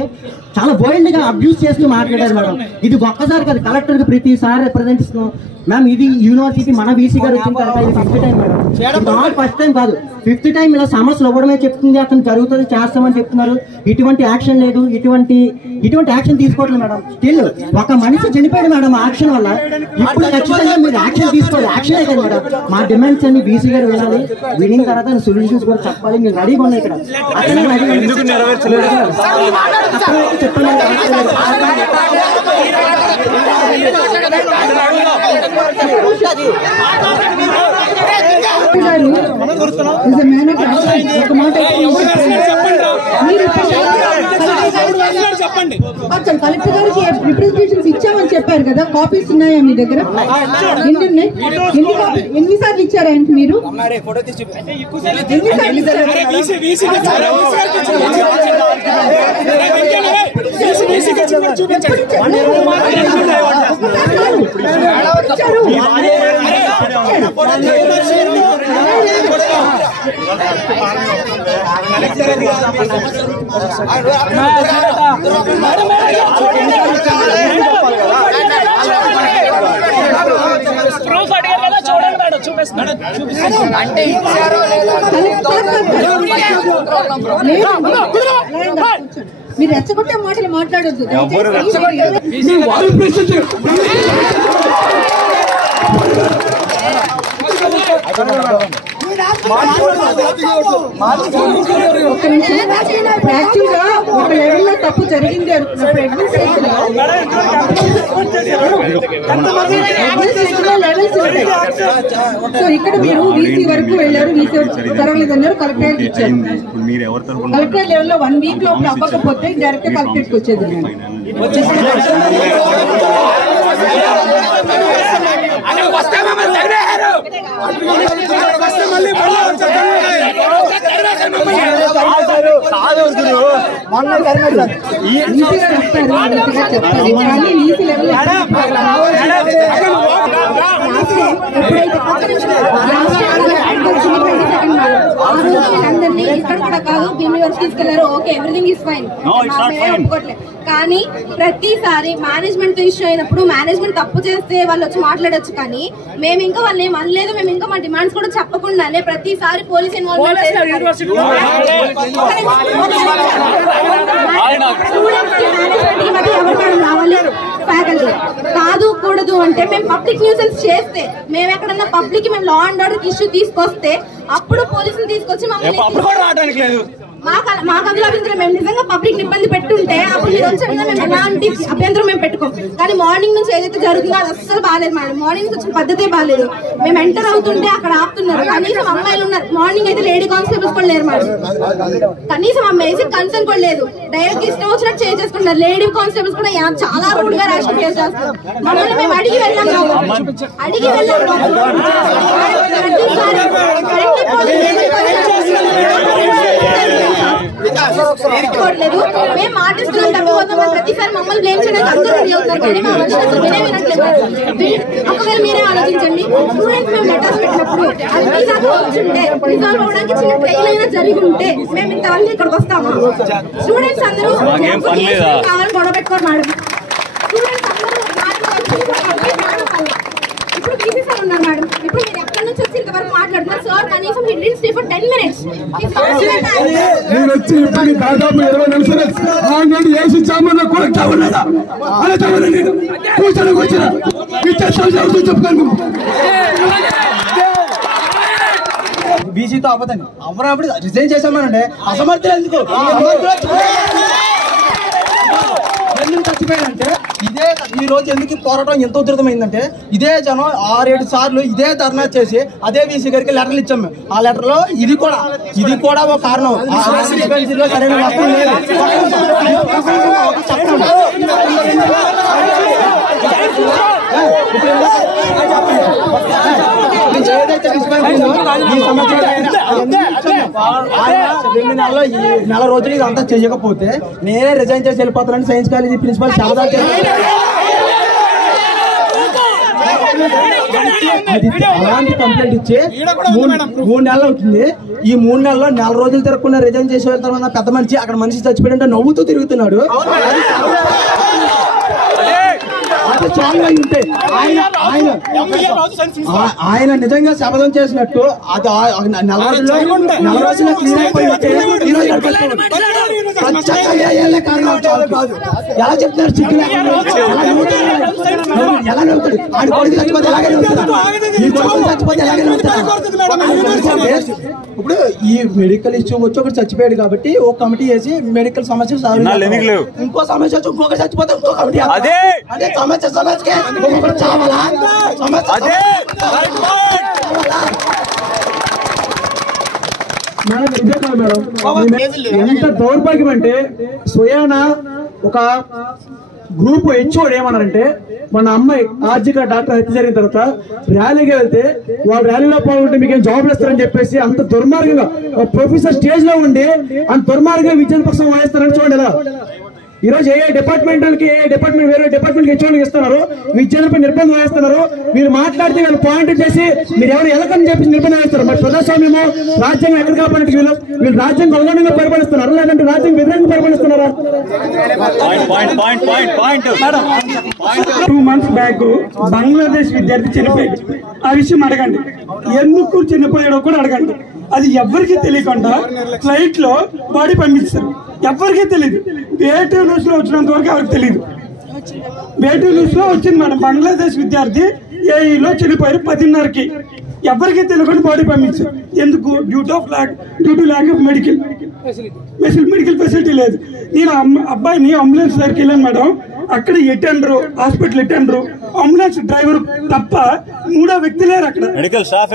చాలా వైల్డ్ గా అబ్యూస్ చేస్తూ మాట్లాడారు మేడం. ఇది ఒక్కసారి కదా, కలెక్టర్ కి ప్రతిసారి రిప్రజెంట్ ఇస్తున్నాం మ్యామ్. ఇది యూనివర్సిటీ మన వీసీ గారు వచ్చిన తర్వాత ఇది 5th time madam. Not first time కాదు, 5th టైం ఇలా సమస్యలు ఇవ్వడమే చెప్తుంది. అతను జరుగుతుంది చేస్తామని చెప్తున్నారు. ఇటువంటి యాక్షన్ లేదు, ఇటువంటి యాక్షన్ తీసుకోవట్లేదు మేడం. స్టిల్ ఒక మనిషి చనిపోయాడు మేడం యాక్షన్ వల్ల. ఇప్పుడు ఖచ్చితంగా మీరు యాక్షన్ తీసుకోవాలి. యాక్షనే కదా మేడం. మా డిమాండ్స్ అన్ని వీసీ గారు వినాలి. వినిన తర్వాత సొల్యూషన్స్ కూడా చెప్పాలి. మీరు రెడీగా ఉన్నాయి ఇక్కడ. ఎందుకు నెరవేర్చలేదు? చెప్పండి. కలెక్టర్ గారికి రిప్రజెంటేషన్స్ ఇచ్చామని చెప్పారు కదా, కాపీస్ ఉన్నాయా మీ దగ్గర? ఎన్నిసార్లు ఇచ్చారా మీరు? మీరు రెచ్చగొట్టే మాటలు మాట్లాడొద్దు. యాక్చువల్ గా ఒక లెవెల్ లో తప్పు జరిగింది అనుకున్నప్పుడు అడ్మినిస్ట్రేషన్ లో లెవెల్స్ ఉంటాయి. సో ఇక్కడ మీరు వీసీ వరకు వెళ్ళారు, వీసీ జరగలేదన్నారు, కలెక్టరేట్ ఇచ్చారు. కలెక్టరేట్ లెవెల్ లో 1 వీక్ లో అవ్వకపోతే డైరెక్ట్ కలెక్టరేట్ కి వచ్చేది. అందరినీ ఇక్కడ కూడా కాదు భీమిలి వరకు తీసుకెళ్లారు. ఓకే, ఎవ్రీథింగ్ ఈస్ ఫైన్, ఒప్పుకోవట్లేదు. కానీ ప్రతిసారి మేనేజ్మెంట్ ఇష్యూ అయినప్పుడు మేనేజ్మెంట్ తప్పు చేస్తే వాళ్ళు వచ్చి మాట్లాడొచ్చు. కానీ మేము ఇంకా వాళ్ళు ఏం అనలేదు, మేము ఇంకా మా డిమాండ్స్ కూడా చెప్పకుండానే ప్రతిసారి పోలీస్ ఇన్వాల్వ్మెంట్ రావాలి. ఫ్యాకల్టీ కాదు కూడదు అంటే మేము పబ్లిక్ న్యూసెన్స్ చేస్తే, మేము ఎక్కడన్నా పబ్లిక్ మేము లా అండ్ ఆర్డర్ ఇష్యూ తీసుకొస్తే అప్పుడు పోలీసులు తీసుకొచ్చి మమ్మల్ని మాకు అందులో అభ్యంతరం. మేము నిజంగా పబ్లిక్ ఇబ్బంది పెట్టుంటే అప్పుడు మీరు వచ్చే మేము ఎలాంటి అభ్యంతరం మేము పెట్టుకోం. కానీ మార్నింగ్ నుంచి ఏదైతే జరుగుతుందో అది అస్సలు బాగాలేదు మేడం. మార్నింగ్ నుంచి వచ్చిన పద్ధతే బాగాలేదు. మేము ఎంటర్ అవుతుంటే అక్కడ ఆపుతున్నారు. కనీసం అమ్మాయిలు ఉన్నారు. మార్నింగ్ అయితే లేడీ కానిస్టేబుల్స్ కూడా లేరు మేడం. కనీసం ఆ బేసిక్ కన్సర్న్ కూడా లేదు. డైరెక్ట్ ఇష్టం వచ్చినట్టు చేసుకుంటున్నారు. లేడీ కానిస్టేబుల్స్ కూడా చాలా రూడ్ గా ర్యాషన్ కేసు చేస్తారు. మమ్మల్ని మేము అడిగి వెళ్ళాం లేదు. మేము మాటిస్తున్నాం తప్పిపోతాం ప్రతిసారి మమ్మల్ని బ్లేమ్ చేయడానికి అందరూ రెడీ అవుతారు కానీ మా వర్షం వినే వినట్లేదు. ఒకవేళ మీరే ఆలోచించండి, స్టూడెంట్స్ మేము లెటర్స్ పెట్టినప్పుడు అది రిజాల్వ్ అవడానికి చిన్న ట్రైల్ అయినా జరిగి ఉంటే మేము ఇంతవరకు ఇక్కడికి వస్తాము. స్టూడెంట్స్ అందరూ కావాలని గొడవ పెట్టుకోరు మేడం. స్టూడెంట్స్ అందరూ ఇప్పుడు బీసీ సార్ ఉన్నారు మేడం. ఇప్పుడు మీరు ఎక్కడి నుంచి వచ్చి ఇంతవరకు మాట్లాడుతున్నారు సార్? కనీసం he didn't stay for 10 minutes. నేను వచ్చి ఇప్పటికి దాదాపు 20 నిమిషాలు ఆంగడి ఏసీ చామన్న కూడా చావలేదా అలా చావలే. నేను కూర్చొని వచ్చిన చెప్పుకోను బీసీతో అవ్వదని అవ్వనప్పుడు రిజైన్ చేసామనంటే అసమర్థులు ఎందుకు చచ్చిపోయారంటే ఇదే ఈ రోజు ఎందుకు పోరాటం ఎంత ఉధృతమైందంటే ఇదే జనం 6-7 సార్లు ఇదే ధర్నా చేసి అదే వీసీ గారికి లెటర్లు ఇచ్చాం మేము. ఆ లెటర్ లో ఇది కూడా ఒక కారణం. సరైన వస్తువు లేదు. ఏదైతే ఈ సంవత్సరం 2 నెలల్లో ఈ నెల రోజులు ఇదంతా చేయకపోతే నేనే రిజైన్ చేసి వెళ్ళిపోతానని సైన్స్ కాలేజీ ప్రిన్సిపల్ శారదా అలాంటి కంప్లైంట్ ఇచ్చి 3 నెలలు అవుతుంది. ఈ 3 నెలల్లో 4 రోజులు తిరగకుండా రిజైన్ చేసి వెళ్తామన్న పెద్ద మనిషి అక్కడ మనిషి చచ్చిపోయింటే నవ్వుతూ తిరుగుతున్నాడు. అది చాలా ఉంటే ఆయన నిజంగా శపథం చేసినట్టు అది 4 రోజుల్లో క్లీన్ అయిపోయి ఎలా చెప్తున్నారు? చిక్కు ఎలా నవ్వుతాడు? ఆడి కొడుకు చచ్చిపోతే ఎలాగే నవ్వుతాడు? ఈ కొడుకు చచ్చిపోతే ఎలాగే నవ్వుతాడు? ఇప్పుడు ఈ మెడికల్ ఇష్యూ వచ్చి ఒకటి చచ్చిపోయాడు కాబట్టి ఒక కమిటీ వేసి మెడికల్ సమస్యలు ఇంకో సమస్య వచ్చి ఇంకొకటి చచ్చిపోతే ఇంకో కమిటీ అదే సమస్యకి ఒక్కొక్కరు చావాలా? మేడం ఇదే కాదు మేడం, ఎంత దౌర్భాగ్యం అంటే స్వయాన ఒక గ్రూప్ హెచ్ఓడి ఏమన్నారంటే మన అమ్మాయి ఆర్జిక డాక్టర్ హత్య జరిగిన తర్వాత ర్యాలీకి వెళ్తే వాళ్ళు ర్యాలీలో పాల్గొంటే మీకేం జాబ్లు ఇస్తారని చెప్పేసి అంత దుర్మార్గంగా ప్రొఫెసర్ స్టేజ్ లో ఉండి అంత దుర్మార్గంగా విద్యార్థి పక్షం వాయిస్తారని చూడండి. ఎలా ఈ రోజు ఏ డిపార్ట్మెంట్ వేరే డిపార్ట్మెంట్ హెచ్ఓడికి ఇస్తున్నారు, విద్యార్థులపై నిర్బంధం వేస్తున్నారు. మీరు మాట్లాడితే వీళ్ళు పాయింట్ చేసి మీరు ఎవరు ఎలకని చెప్పి నిర్బంధం వేస్తారు. మరి ప్రజాస్వామ్యము రాజ్యాంగం ఎక్కడ కాపాడేది? వీళ్ళు రాజ్యాంగం అనుగుణంగా పరిపాలిస్తున్నారు లేదంటే రాజ్యాంగం వ్యతిరేకంగా పరిపాలిస్తున్నారా? 2 months బ్యాక్ బంగ్లాదేశ్ విద్యార్థి చనిపోయాడు. ఆ విషయం అడగండి. ఎందుకు చనిపోయాడో కూడా అడగండి. అది ఎవరికి తెలియకుండా ఫ్లైట్ లో బాడీ పంపిస్తారు. ఎవరికీ తెలియదు. వేటూ న్యూస్ లో వచ్చినంత వరకు ఎవరికి తెలియదు. వేటూ న్యూస్ లో వచ్చింది మేడం, బంగ్లాదేశ్ విద్యార్థి ఏఈలో చనిపోయారు 10:30కి. ఎవరికీ తెలియకుండా బాడీ పంపించారు. ఎందుకు? Due to lack of medical facility లేదు. నేను అబ్బాయిని అంబులెన్స్ దగ్గరికి వెళ్ళాను మేడం. అక్కడ హాస్పిటల్ అటెండరు అంబులెన్స్ డ్రైవర్ తప్ప 3వ వ్యక్తి లేరు. అక్కడ మెడికల్ స్టాఫ్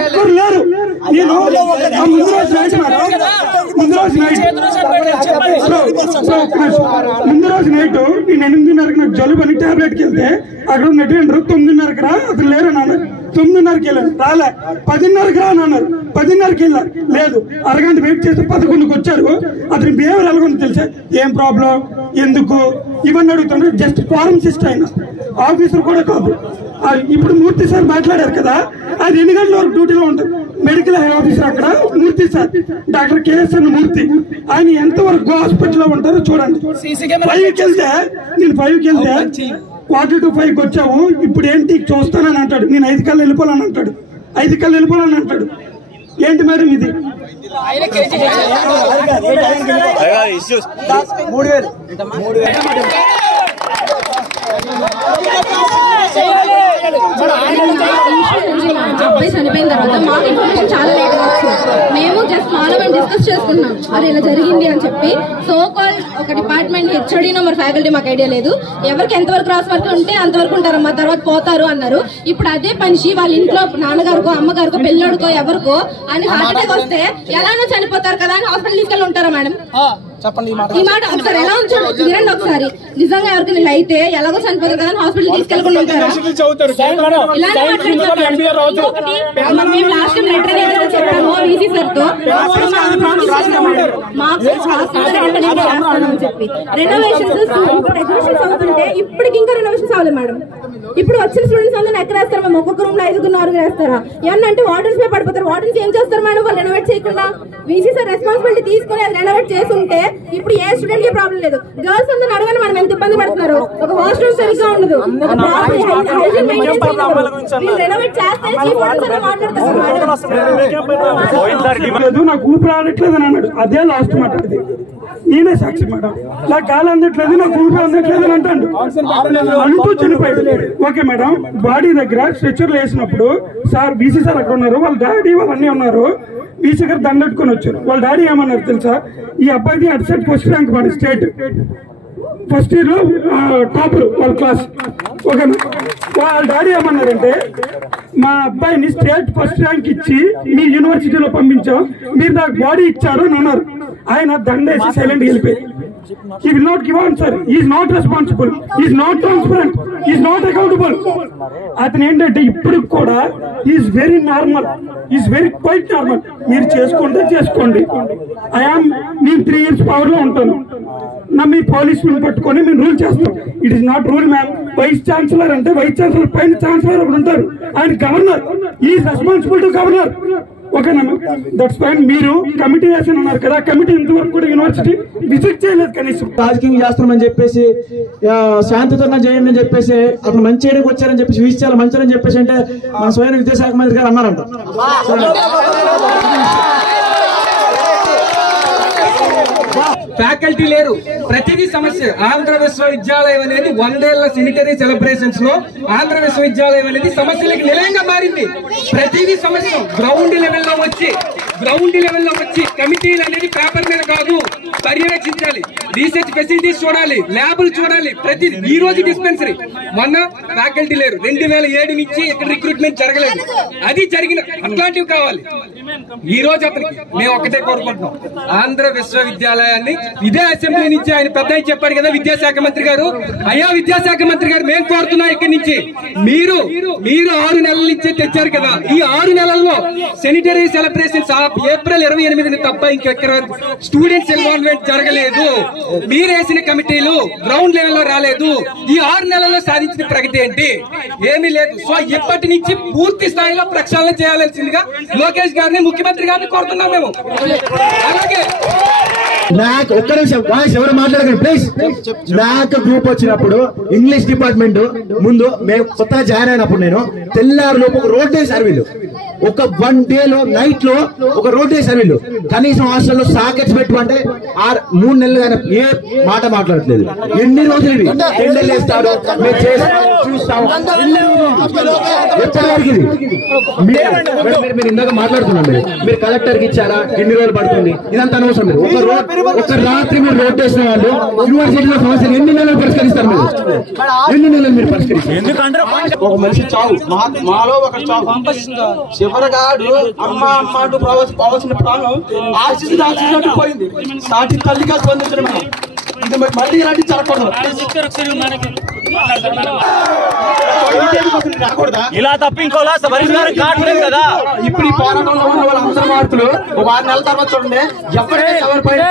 ఒక్కరు లేరు. నేను ముందు రోజు నైట్ నేను 8:30కి నాకు జలుబు అని టాబ్లెట్కి వెళ్తే అక్కడ ఉన్న అటెండర్ 9:30కి రా అతను లేరు అన్నారు. 9:30కి వెళ్ళాను, రాలే. 10:30కి రా అన్నారు. 10:30కి వెళ్ళా, లేదు. అరగంట వెయిట్ చేస్తే 11కి వచ్చారు. అతని బిహేవియర్ ఎలాగొంది తెలుసా? ఏం ప్రాబ్లం, ఎందుకు, ఇవన్నీ అడుగుతున్నారు. జస్ట్ ఫార్మసిస్ట్ అయినా ఆఫీసర్ కూడా కాదు. ఇప్పుడు మూర్తి సార్ మాట్లాడారు కదా, అది 2 గంటల వరకు డ్యూటీలో ఉంటారు. మెడికల్ ఆఫీసర్ అక్కడ మూర్తి సార్, డాక్టర్ కేఎస్ఎన్ మూర్తి. ఆయన ఎంతవరకు హాస్పిటల్లో ఉంటారో చూడండి. 5కి వెళ్తే నేను 5కి వెళ్తే 4:45కి వచ్చావు, ఇప్పుడు ఏంటి చూస్తానని అంటాడు. నేను 5 కల్లా వెళ్ళిపోవాలని అంటాడు. 5 కల్లా వెళ్ళిపోవాలని అంటాడు. ఏంటి మేడం ఇది? 3000 అబ్బాయి చనిపోయిన తర్వాత మాకు ఇన్ఫర్మేషన్ చాలా లేట్ గా వచ్చింది. మేము జస్ట్ పార్లమెంట్ డిస్కస్ చేసుకుంటున్నాం అది ఇలా జరిగింది అని చెప్పి. సో కాల్ ఒక డిపార్ట్మెంట్ హెచ్ఓడీనో మరి ఫ్యాకల్టీ మాకు ఐడియా లేదు. ఎవరికి ఎంతవరకు క్రాస్ వర్క్ ఉంటే అంతవరకు ఉంటారమ్మా, తర్వాత పోతారు అన్నారు. ఇప్పుడు అదే మనిషి వాళ్ళ ఇంట్లో నాన్నగారికో అమ్మగారికో పెళ్ళోడుకో ఎవరికో అని హార్ట్ అటాక్ వస్తే ఎలానో చనిపోతారు కదా అని హాస్పిటల్ తీసుకెళ్ళి ఉంటారా మేడం? చెప్పండి ఈ మాట ఒకసారి ఎలా ఉంచాడు వినండి ఒకసారి. నిజంగా ఎవరికి ఇలా అయితే ఎలాగో చనిపోతారు కదా హాస్పిటల్ తీసుకెళ్ళకుండా ఉంటారా? లాస్ట్ లెటర్ ఏదైతే చెప్పామో వీసీ సార్ తో చెప్పి రెనోవేషన్స్ అవుతుంటే ఇప్పటికి ఇంకా రెనోవేషన్స్ అవ్వలేదు మేడం. ఇప్పుడు వచ్చిన స్టూడెంట్స్ అందరూ ఎక్కడ వేస్తారు? మేము ఒక్కొక్క రూమ్ లో 5-6 వేస్తారా? ఏమన్నా అంటే వార్డెన్స్ మీద పడిపోతారు. వార్డెన్స్ ఏం చేస్తారు మేడం? వాళ్ళు రెనోవేట్ చేయకుండా వీసీ సార్ రెస్పాన్సిబిలిటీ తీసుకుని అది రెనోవేట్ చేసి ఉంటే ఇప్పుడు ఏ స్టూడెంట్ కి ప్రాబ్లం లేదు. గర్ల్స్ అందరూ అడగని మనం ఎంత ఇబ్బంది పడుతున్నారు. ఒక వాష్రూమ్ సరిగ్గా ఉండదు, రెనోవేట్ చేస్తే నాకు ఊపిరి ఆడట్లేదు అని అన్నాడు. అదే లాస్ట్ మాట. అది నేనే సాక్షి మేడం. నాకు గాలి అందట్లేదు, నాకు ఊపిరి అందట్లేదు అని అంటాడు. అంటూ చనిపోయాడు. ఓకే మేడం, బాడీ దగ్గర స్ట్రెచర్లు వేసినప్పుడు సార్ బీసీ సార్ అక్కడ ఉన్నారు, వాళ్ళ డాడీ వాళ్ళన్నీ ఉన్నారు. బీసీ గారు దండెట్టుకొని వచ్చారు. వాళ్ళ డాడీ ఏమన్నారు తెలుసా? ఈ అబ్బాయిది అటు సైడ్ ఫస్ట్ ర్యాంక్ మరి స్టేట్ ఫస్ట్ ఇయర్ లో టాపర్ వాళ్ళ క్లాస్. ఓకే, వాళ్ళ డాడీ ఏమన్నారంటే మా అబ్బాయిని స్టేట్ ఫస్ట్ ర్యాంక్ ఇచ్చి మీ యూనివర్సిటీలో పంపించాం, మీరు నాకు బాడీ ఇచ్చారు అని అన్నారు. ఆయన దండేసి సైలెంట్ వెళ్ళిపోయి he will not give answer. He is not responsible, he is not transparent, he is not accountable. అతను ఏంటంటే ఇప్పుడు కూడా is very normal, is very quite normal. మీరు చేసుకుంటే చేసుకోండి. నేను 3 years పవర్ లో ఉంటాను. మీ పోలీస్ పట్టుకొని మేము రూల్ చేస్తాం. It is not rule ma'am. Vice chancellor అంటే వైస్ ఛాన్సలర్ పైన ఛాన్సలర్ ఒకటి ఉంటారు, ఆయన governor. Is responsible to governor. ఓకేనా? That's fine. మీరు కమిటీ వేసి ఉన్నారు కదా, కమిటీ ఇంతవరకు కూడా యూనివర్సిటీ విజిట్ చేయలేదు కనీసం. రాజకీయం చేస్తున్నామని చెప్పేసి శాంతియుతంగా చేయండి అని చెప్పేసి అతను మంచి చేయడానికి వచ్చారని చెప్పేసి వీసి చాలా మంచిదని చెప్పేసి అంటే మన స్వయం విద్యాశాఖ మంత్రి గారు అన్నారంట. ఫ్యాకల్టీ లేరు, ప్రతిదీ సమస్య. ఆంధ్ర విశ్వవిద్యాలయం అనేది 100 ఏళ్ల సెనిటరీ సెలబ్రేషన్స్ లో ఆంధ్ర విశ్వవిద్యాలయం అనేది సమస్యలకు నిలయంగా మారింది. ప్రతిదీ సమస్య. గ్రౌండ్ లెవెల్లో వచ్చి కమిటీలు అనేది పేపర్ మీద కాదు, పర్యవేక్షించాలి. రీసెర్చ్ ఫెసిలిటీస్ చూడాలి, ల్యాబులు చూడాలి. ప్రతిదీ. ఈ రోజు డిస్పెన్సరీ, మొన్న ఫ్యాకల్టీ లేరు. 2007 నుంచి ఇక్కడ రిక్రూట్మెంట్ జరగలేదు. అది జరిగిన అట్లాంటివి కావాలి. ఈ రోజు అతనికి మేము ఒకటే కోరుకుంటున్నాం, ఆంధ్ర విశ్వవిద్యాలయాన్ని ఇదే అసెంబ్లీ నుంచి ఆయన పెద్ద చెప్పారు కదా విద్యాశాఖ మంత్రి గారు. అయ్యా విద్యాశాఖ మంత్రి గారు, మేము కోరుతున్నాం ఇక్కడి నుంచి మీరు 6 నెలల నుంచి తెచ్చారు కదా, ఈ 6 నెలల్లో సెనిటరీ సెలబ్రేషన్స్ ఏప్రిల్ 28 తప్ప ఇంకెక్కడ స్టూడెంట్స్ ఇన్వాల్వ్మెంట్ జరగలేదు. మీరేసిన కమిటీలు గ్రౌండ్ లెవెల్లో రాలేదు. ఈ 6 నెలల్లో సాధించిన ప్రగతి ఏంటి? ఏమీ లేదు. సో ఇప్పటి నుంచి పూర్తి స్థాయిలో ప్రక్షాళన చేయాల్సిందిగా లోకేష్ గారిని, ముఖ్యమంత్రి గారిని కోరుతున్నాం మేము. అలాగే నాకు ఒక్క నిమిషం ఎవరు మాట్లాడకండి ప్లీజ్. నాకు గ్రూప్ వచ్చినప్పుడు ఇంగ్లీష్ డిపార్ట్మెంట్ ముందు మేము కొత్తగా జాయిన్ అయినప్పుడు నేను తెల్లారు లోపు ఒక రోడ్ వేసారు వీళ్ళు. ఒక 1 day లో నైట్ లో ఒక రోడ్ వేసారు వీళ్ళు. కనీసం హాస్టల్లో సాకెట్స్ పెట్టుకుంటే 3 నెలలు ఆయన ఏ మాట మాట్లాడట్లేదు. ఎన్ని రోజులు ఇవి టెండర్లు వేస్తాడు, మేము చూస్తాం. ఎప్పటివరకు ఇది మీరు ఇందాక మాట్లాడుతున్నాం, మీరు కలెక్టర్ కి ఇచ్చారా, ఎన్ని రోజులు పడుతుంది, ఇదంతా అనవసరం. ఒక రాత్రి మీరు రోడ్ వేసిన వాళ్ళు యూనివర్సిటీలో సమస్యలు ఎన్ని నెలలు పరిష్కరిస్తారు? మీరు ఎన్ని నెలలు మీరు పరిష్కరిస్తారు? ఒక మనిషి చావు, మాలో ఒక చావు. చివరగాడు అమ్మ అంటూ పోవాల్సిన ప్రాణం ఆశించినట్టు పోయింది. సాటి తల్లిగా స్పందించడం ఇది మళ్ళీ ఇలాంటి జరగకూడదు. ఇలా తప్ప ఇంకోలా పరిష్కారం కదా. ఇప్పుడు ఈ పోరాటంలో ఉన్న వాళ్ళ అంతర్మార్పులు ఒక 6 నెలల తర్వాత చూడండి, ఎవరికి ఎవరిపైన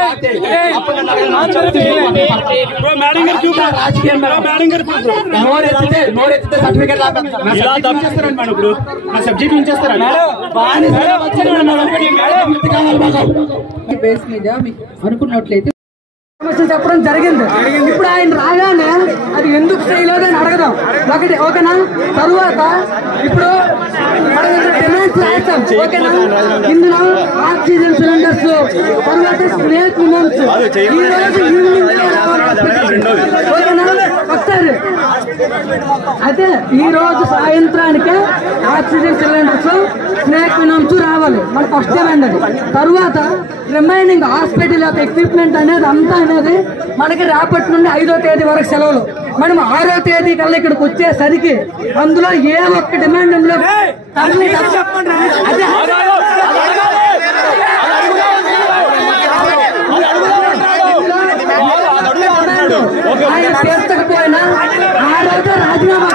నోరెత్తితే సర్టిఫికేట్ సబ్జెక్ట్ ఉంచేస్తారా? బేస్ మీద మీకు అనుకున్నట్లయితే సమస్య చెప్పడం జరిగింది. ఇప్పుడు ఆయన రాగానే అది ఎందుకు చేయలేదని అడగదాం ఒకటి. ఓకేనా? తరువాత ఇప్పుడు డిమాండ్స్ రాస్తాం. ఓకేనా? ఇందులో ఆక్సిజన్ సిలిండర్స్, తరువాత స్నేక్ విమెన్స్ ఈ రోజు ఈవినింగ్ ఓకేనా వస్తారు. అయితే ఈ రోజు సాయంత్రానికి ఆక్సిజన్ సిలిండర్స్, స్నేక్ విమెన్స్ రావాలి. మన ఫస్ట్ డిమాండ్ అది. తరువాత రిమైనింగ్ హాస్పిటల్ యొక్క ఎక్విప్మెంట్ అనేది అంతా అనేది మనకి రేపటి నుండి 5వ తేదీ వరకు సెలవులు. మనం 6వ తేదీ కల్లా ఇక్కడికి వచ్చేసరికి అందులో ఏ ఒక్క డిమాండ్ ఆయన చేర్చకపోయినా ఆ రోజు రాజీనామా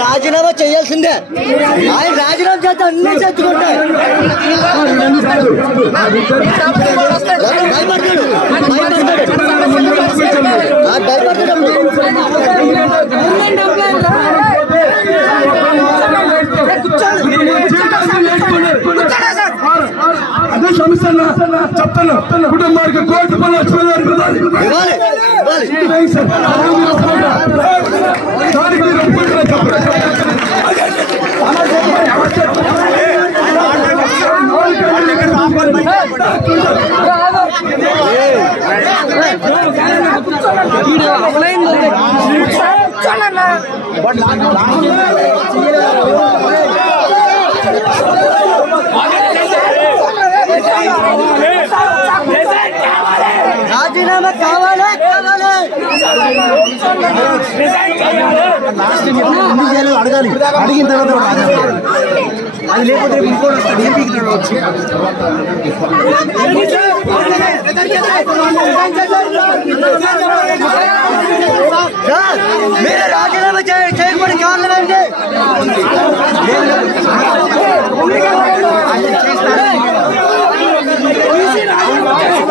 రాజీనామా చేయాల్సిందే. ఆయన రాజీనామా చేస్తే అన్ని తెచ్చుకుంటాయి. అదే సమస్య చెప్తాను. కుటుంబానికి కోటి రాజీనామా కావాలా కావాలి అడగాలి. అడిగిన తర్వాత అది లేకపోతే ఇంకోటి వస్తాడు. ఎంపీకి వచ్చి మీరు రాజీనామా చేయకపోతే కారణం ఏంటి?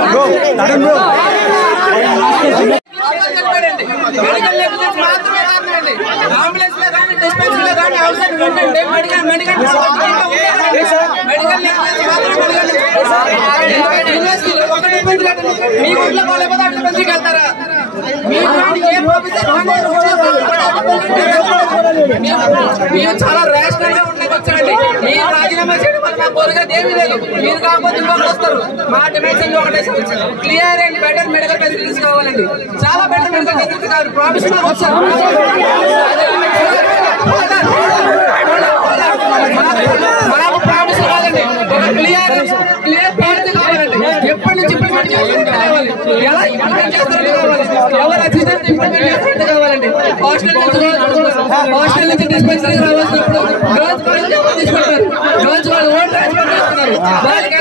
బ్రో అంబులెన్స్ లో కానీ డిస్పెన్సరీ లో కానీ అవసరం ఉండండి. మెడికల్ ఒక డిస్పెన్సరీ మీ ఊళ్ళో పోలేకపోతే అట్లా డిస్పెన్సరీకి వెళ్తారా? మీరు చాలా రేషనల్ గా ఉండకొచ్చారండి. మీరు రాజీనామా చేయడం వల్ల మా కోరిక ఏమీ లేదు. మీరు కాకపోతే ఇంకొకరు వస్తారు. మా డిమాండ్స్ ఒకటే clear and better medical facilities కావాలండి. చాలా బెటర్ మెడికల్ ఫెసిలిటీస్ కావాలి. ప్రామిస్ వచ్చారు. మాకు ప్రామిస్ కావాలండి. క్లియర్ పాలసీ కావాలండి. ఎప్పటి నుంచి ఇంప్లిమెంట్ కావాలి, ఎలా ఇంప్లిమెంట్ చేస్తారని కావాలి, ఎవరు అసిస్టెంట్ ఇంప్లిమెంట్ చేస్తారంటే కావాలండి. హాస్టల్ నుంచి డిస్పెన్సరీ రావాల్సినప్పుడు రోజు తీసుకుంటారు. రోజు వాళ్ళు ఓన్ ట్రాన్స్పోర్ట్ చేస్తున్నారు. వాళ్ళకి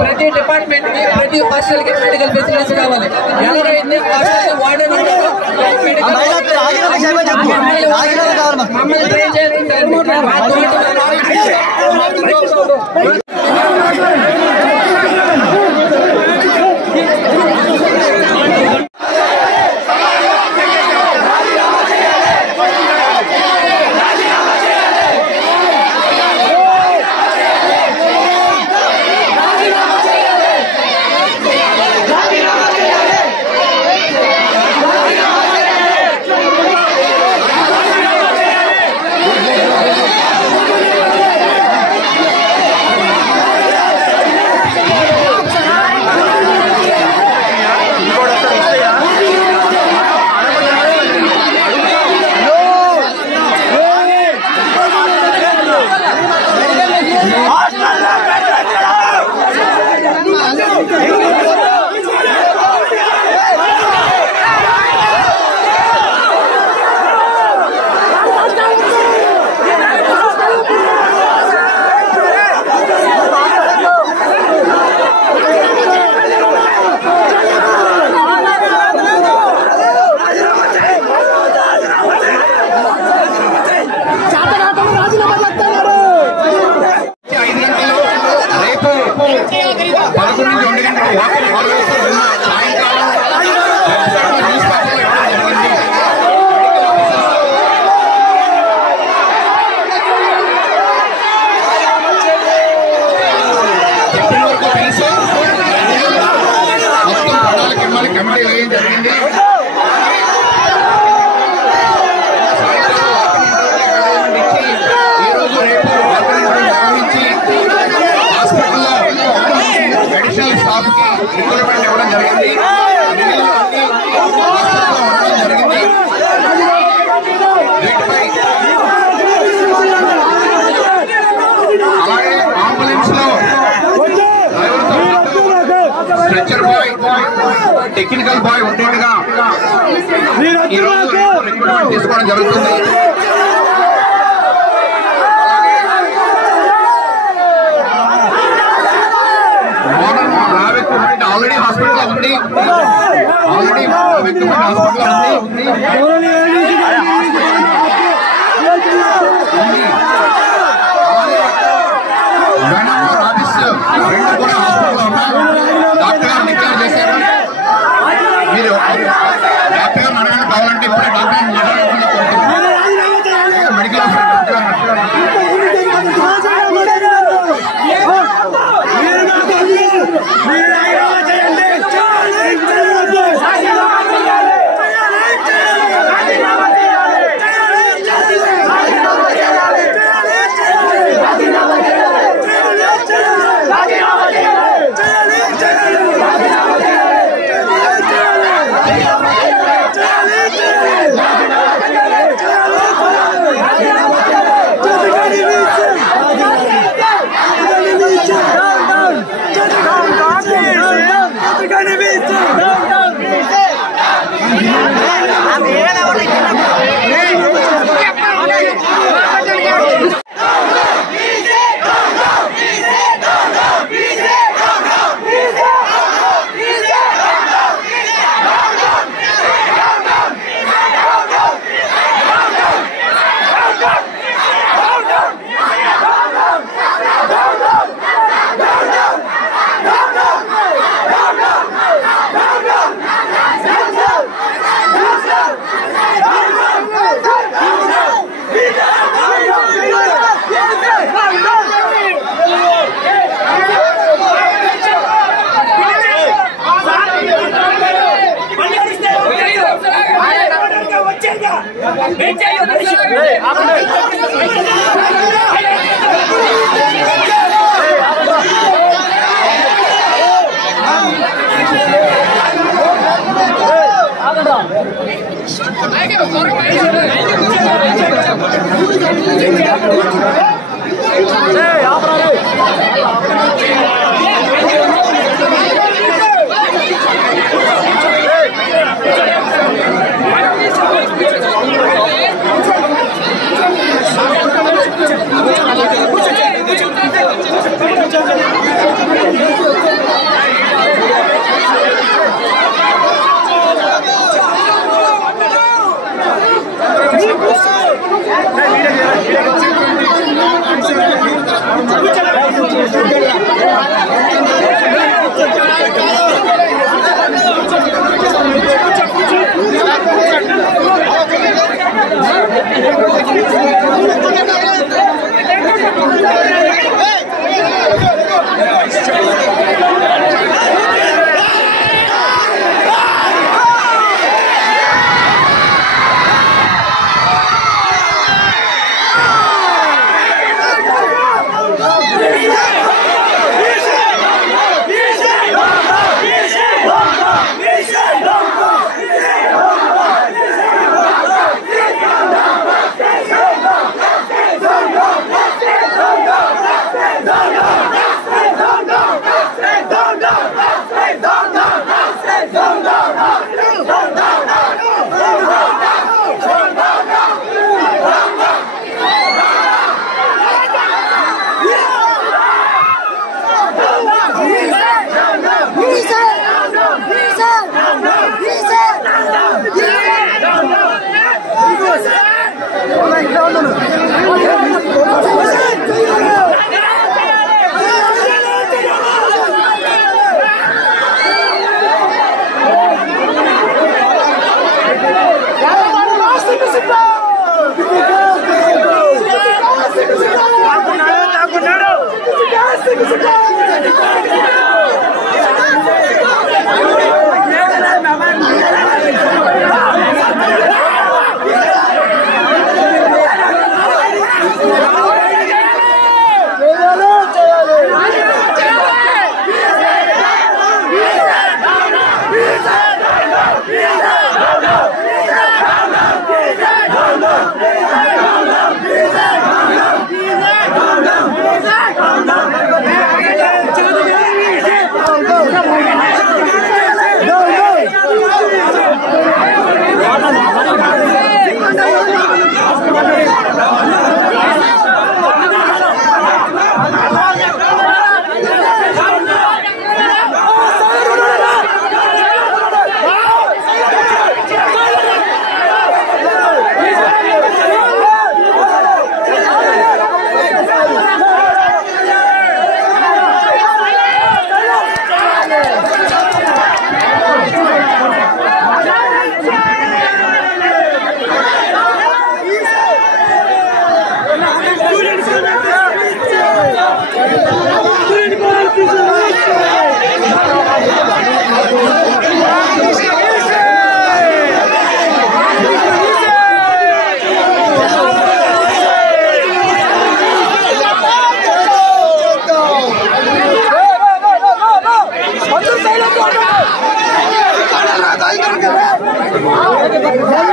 ప్రతి డిపార్ట్మెంట్ కి ప్రతి హాస్టల్ కి మెడికల్ ఫెసిలిటీస్ కావాలి. ఎలాగైతే హాస్టల్ వార్డెన్ మమ్మల్ని ట్రైన్ చేయాలి. టెక్నికల్ బాయ్ ఉండేట్టుగా రిక్రూట్మెంట్ తీసుకోవడం జరుగుతుంది. ఆల్రెడీ హాస్పిటల్ ఉంది. ఆల్రెడీ హాస్పిటల్ ఉంది. రెండు కూడా హాస్పిటల్ ఉన్నాయి. డాక్టర్ గారు డిక్లేర్ చేశారు. మీరు డాక్టర్ గారిని అడగండి కావాలంటే ఇప్పుడే డాక్టర్ మెడికల్ Judge Hey!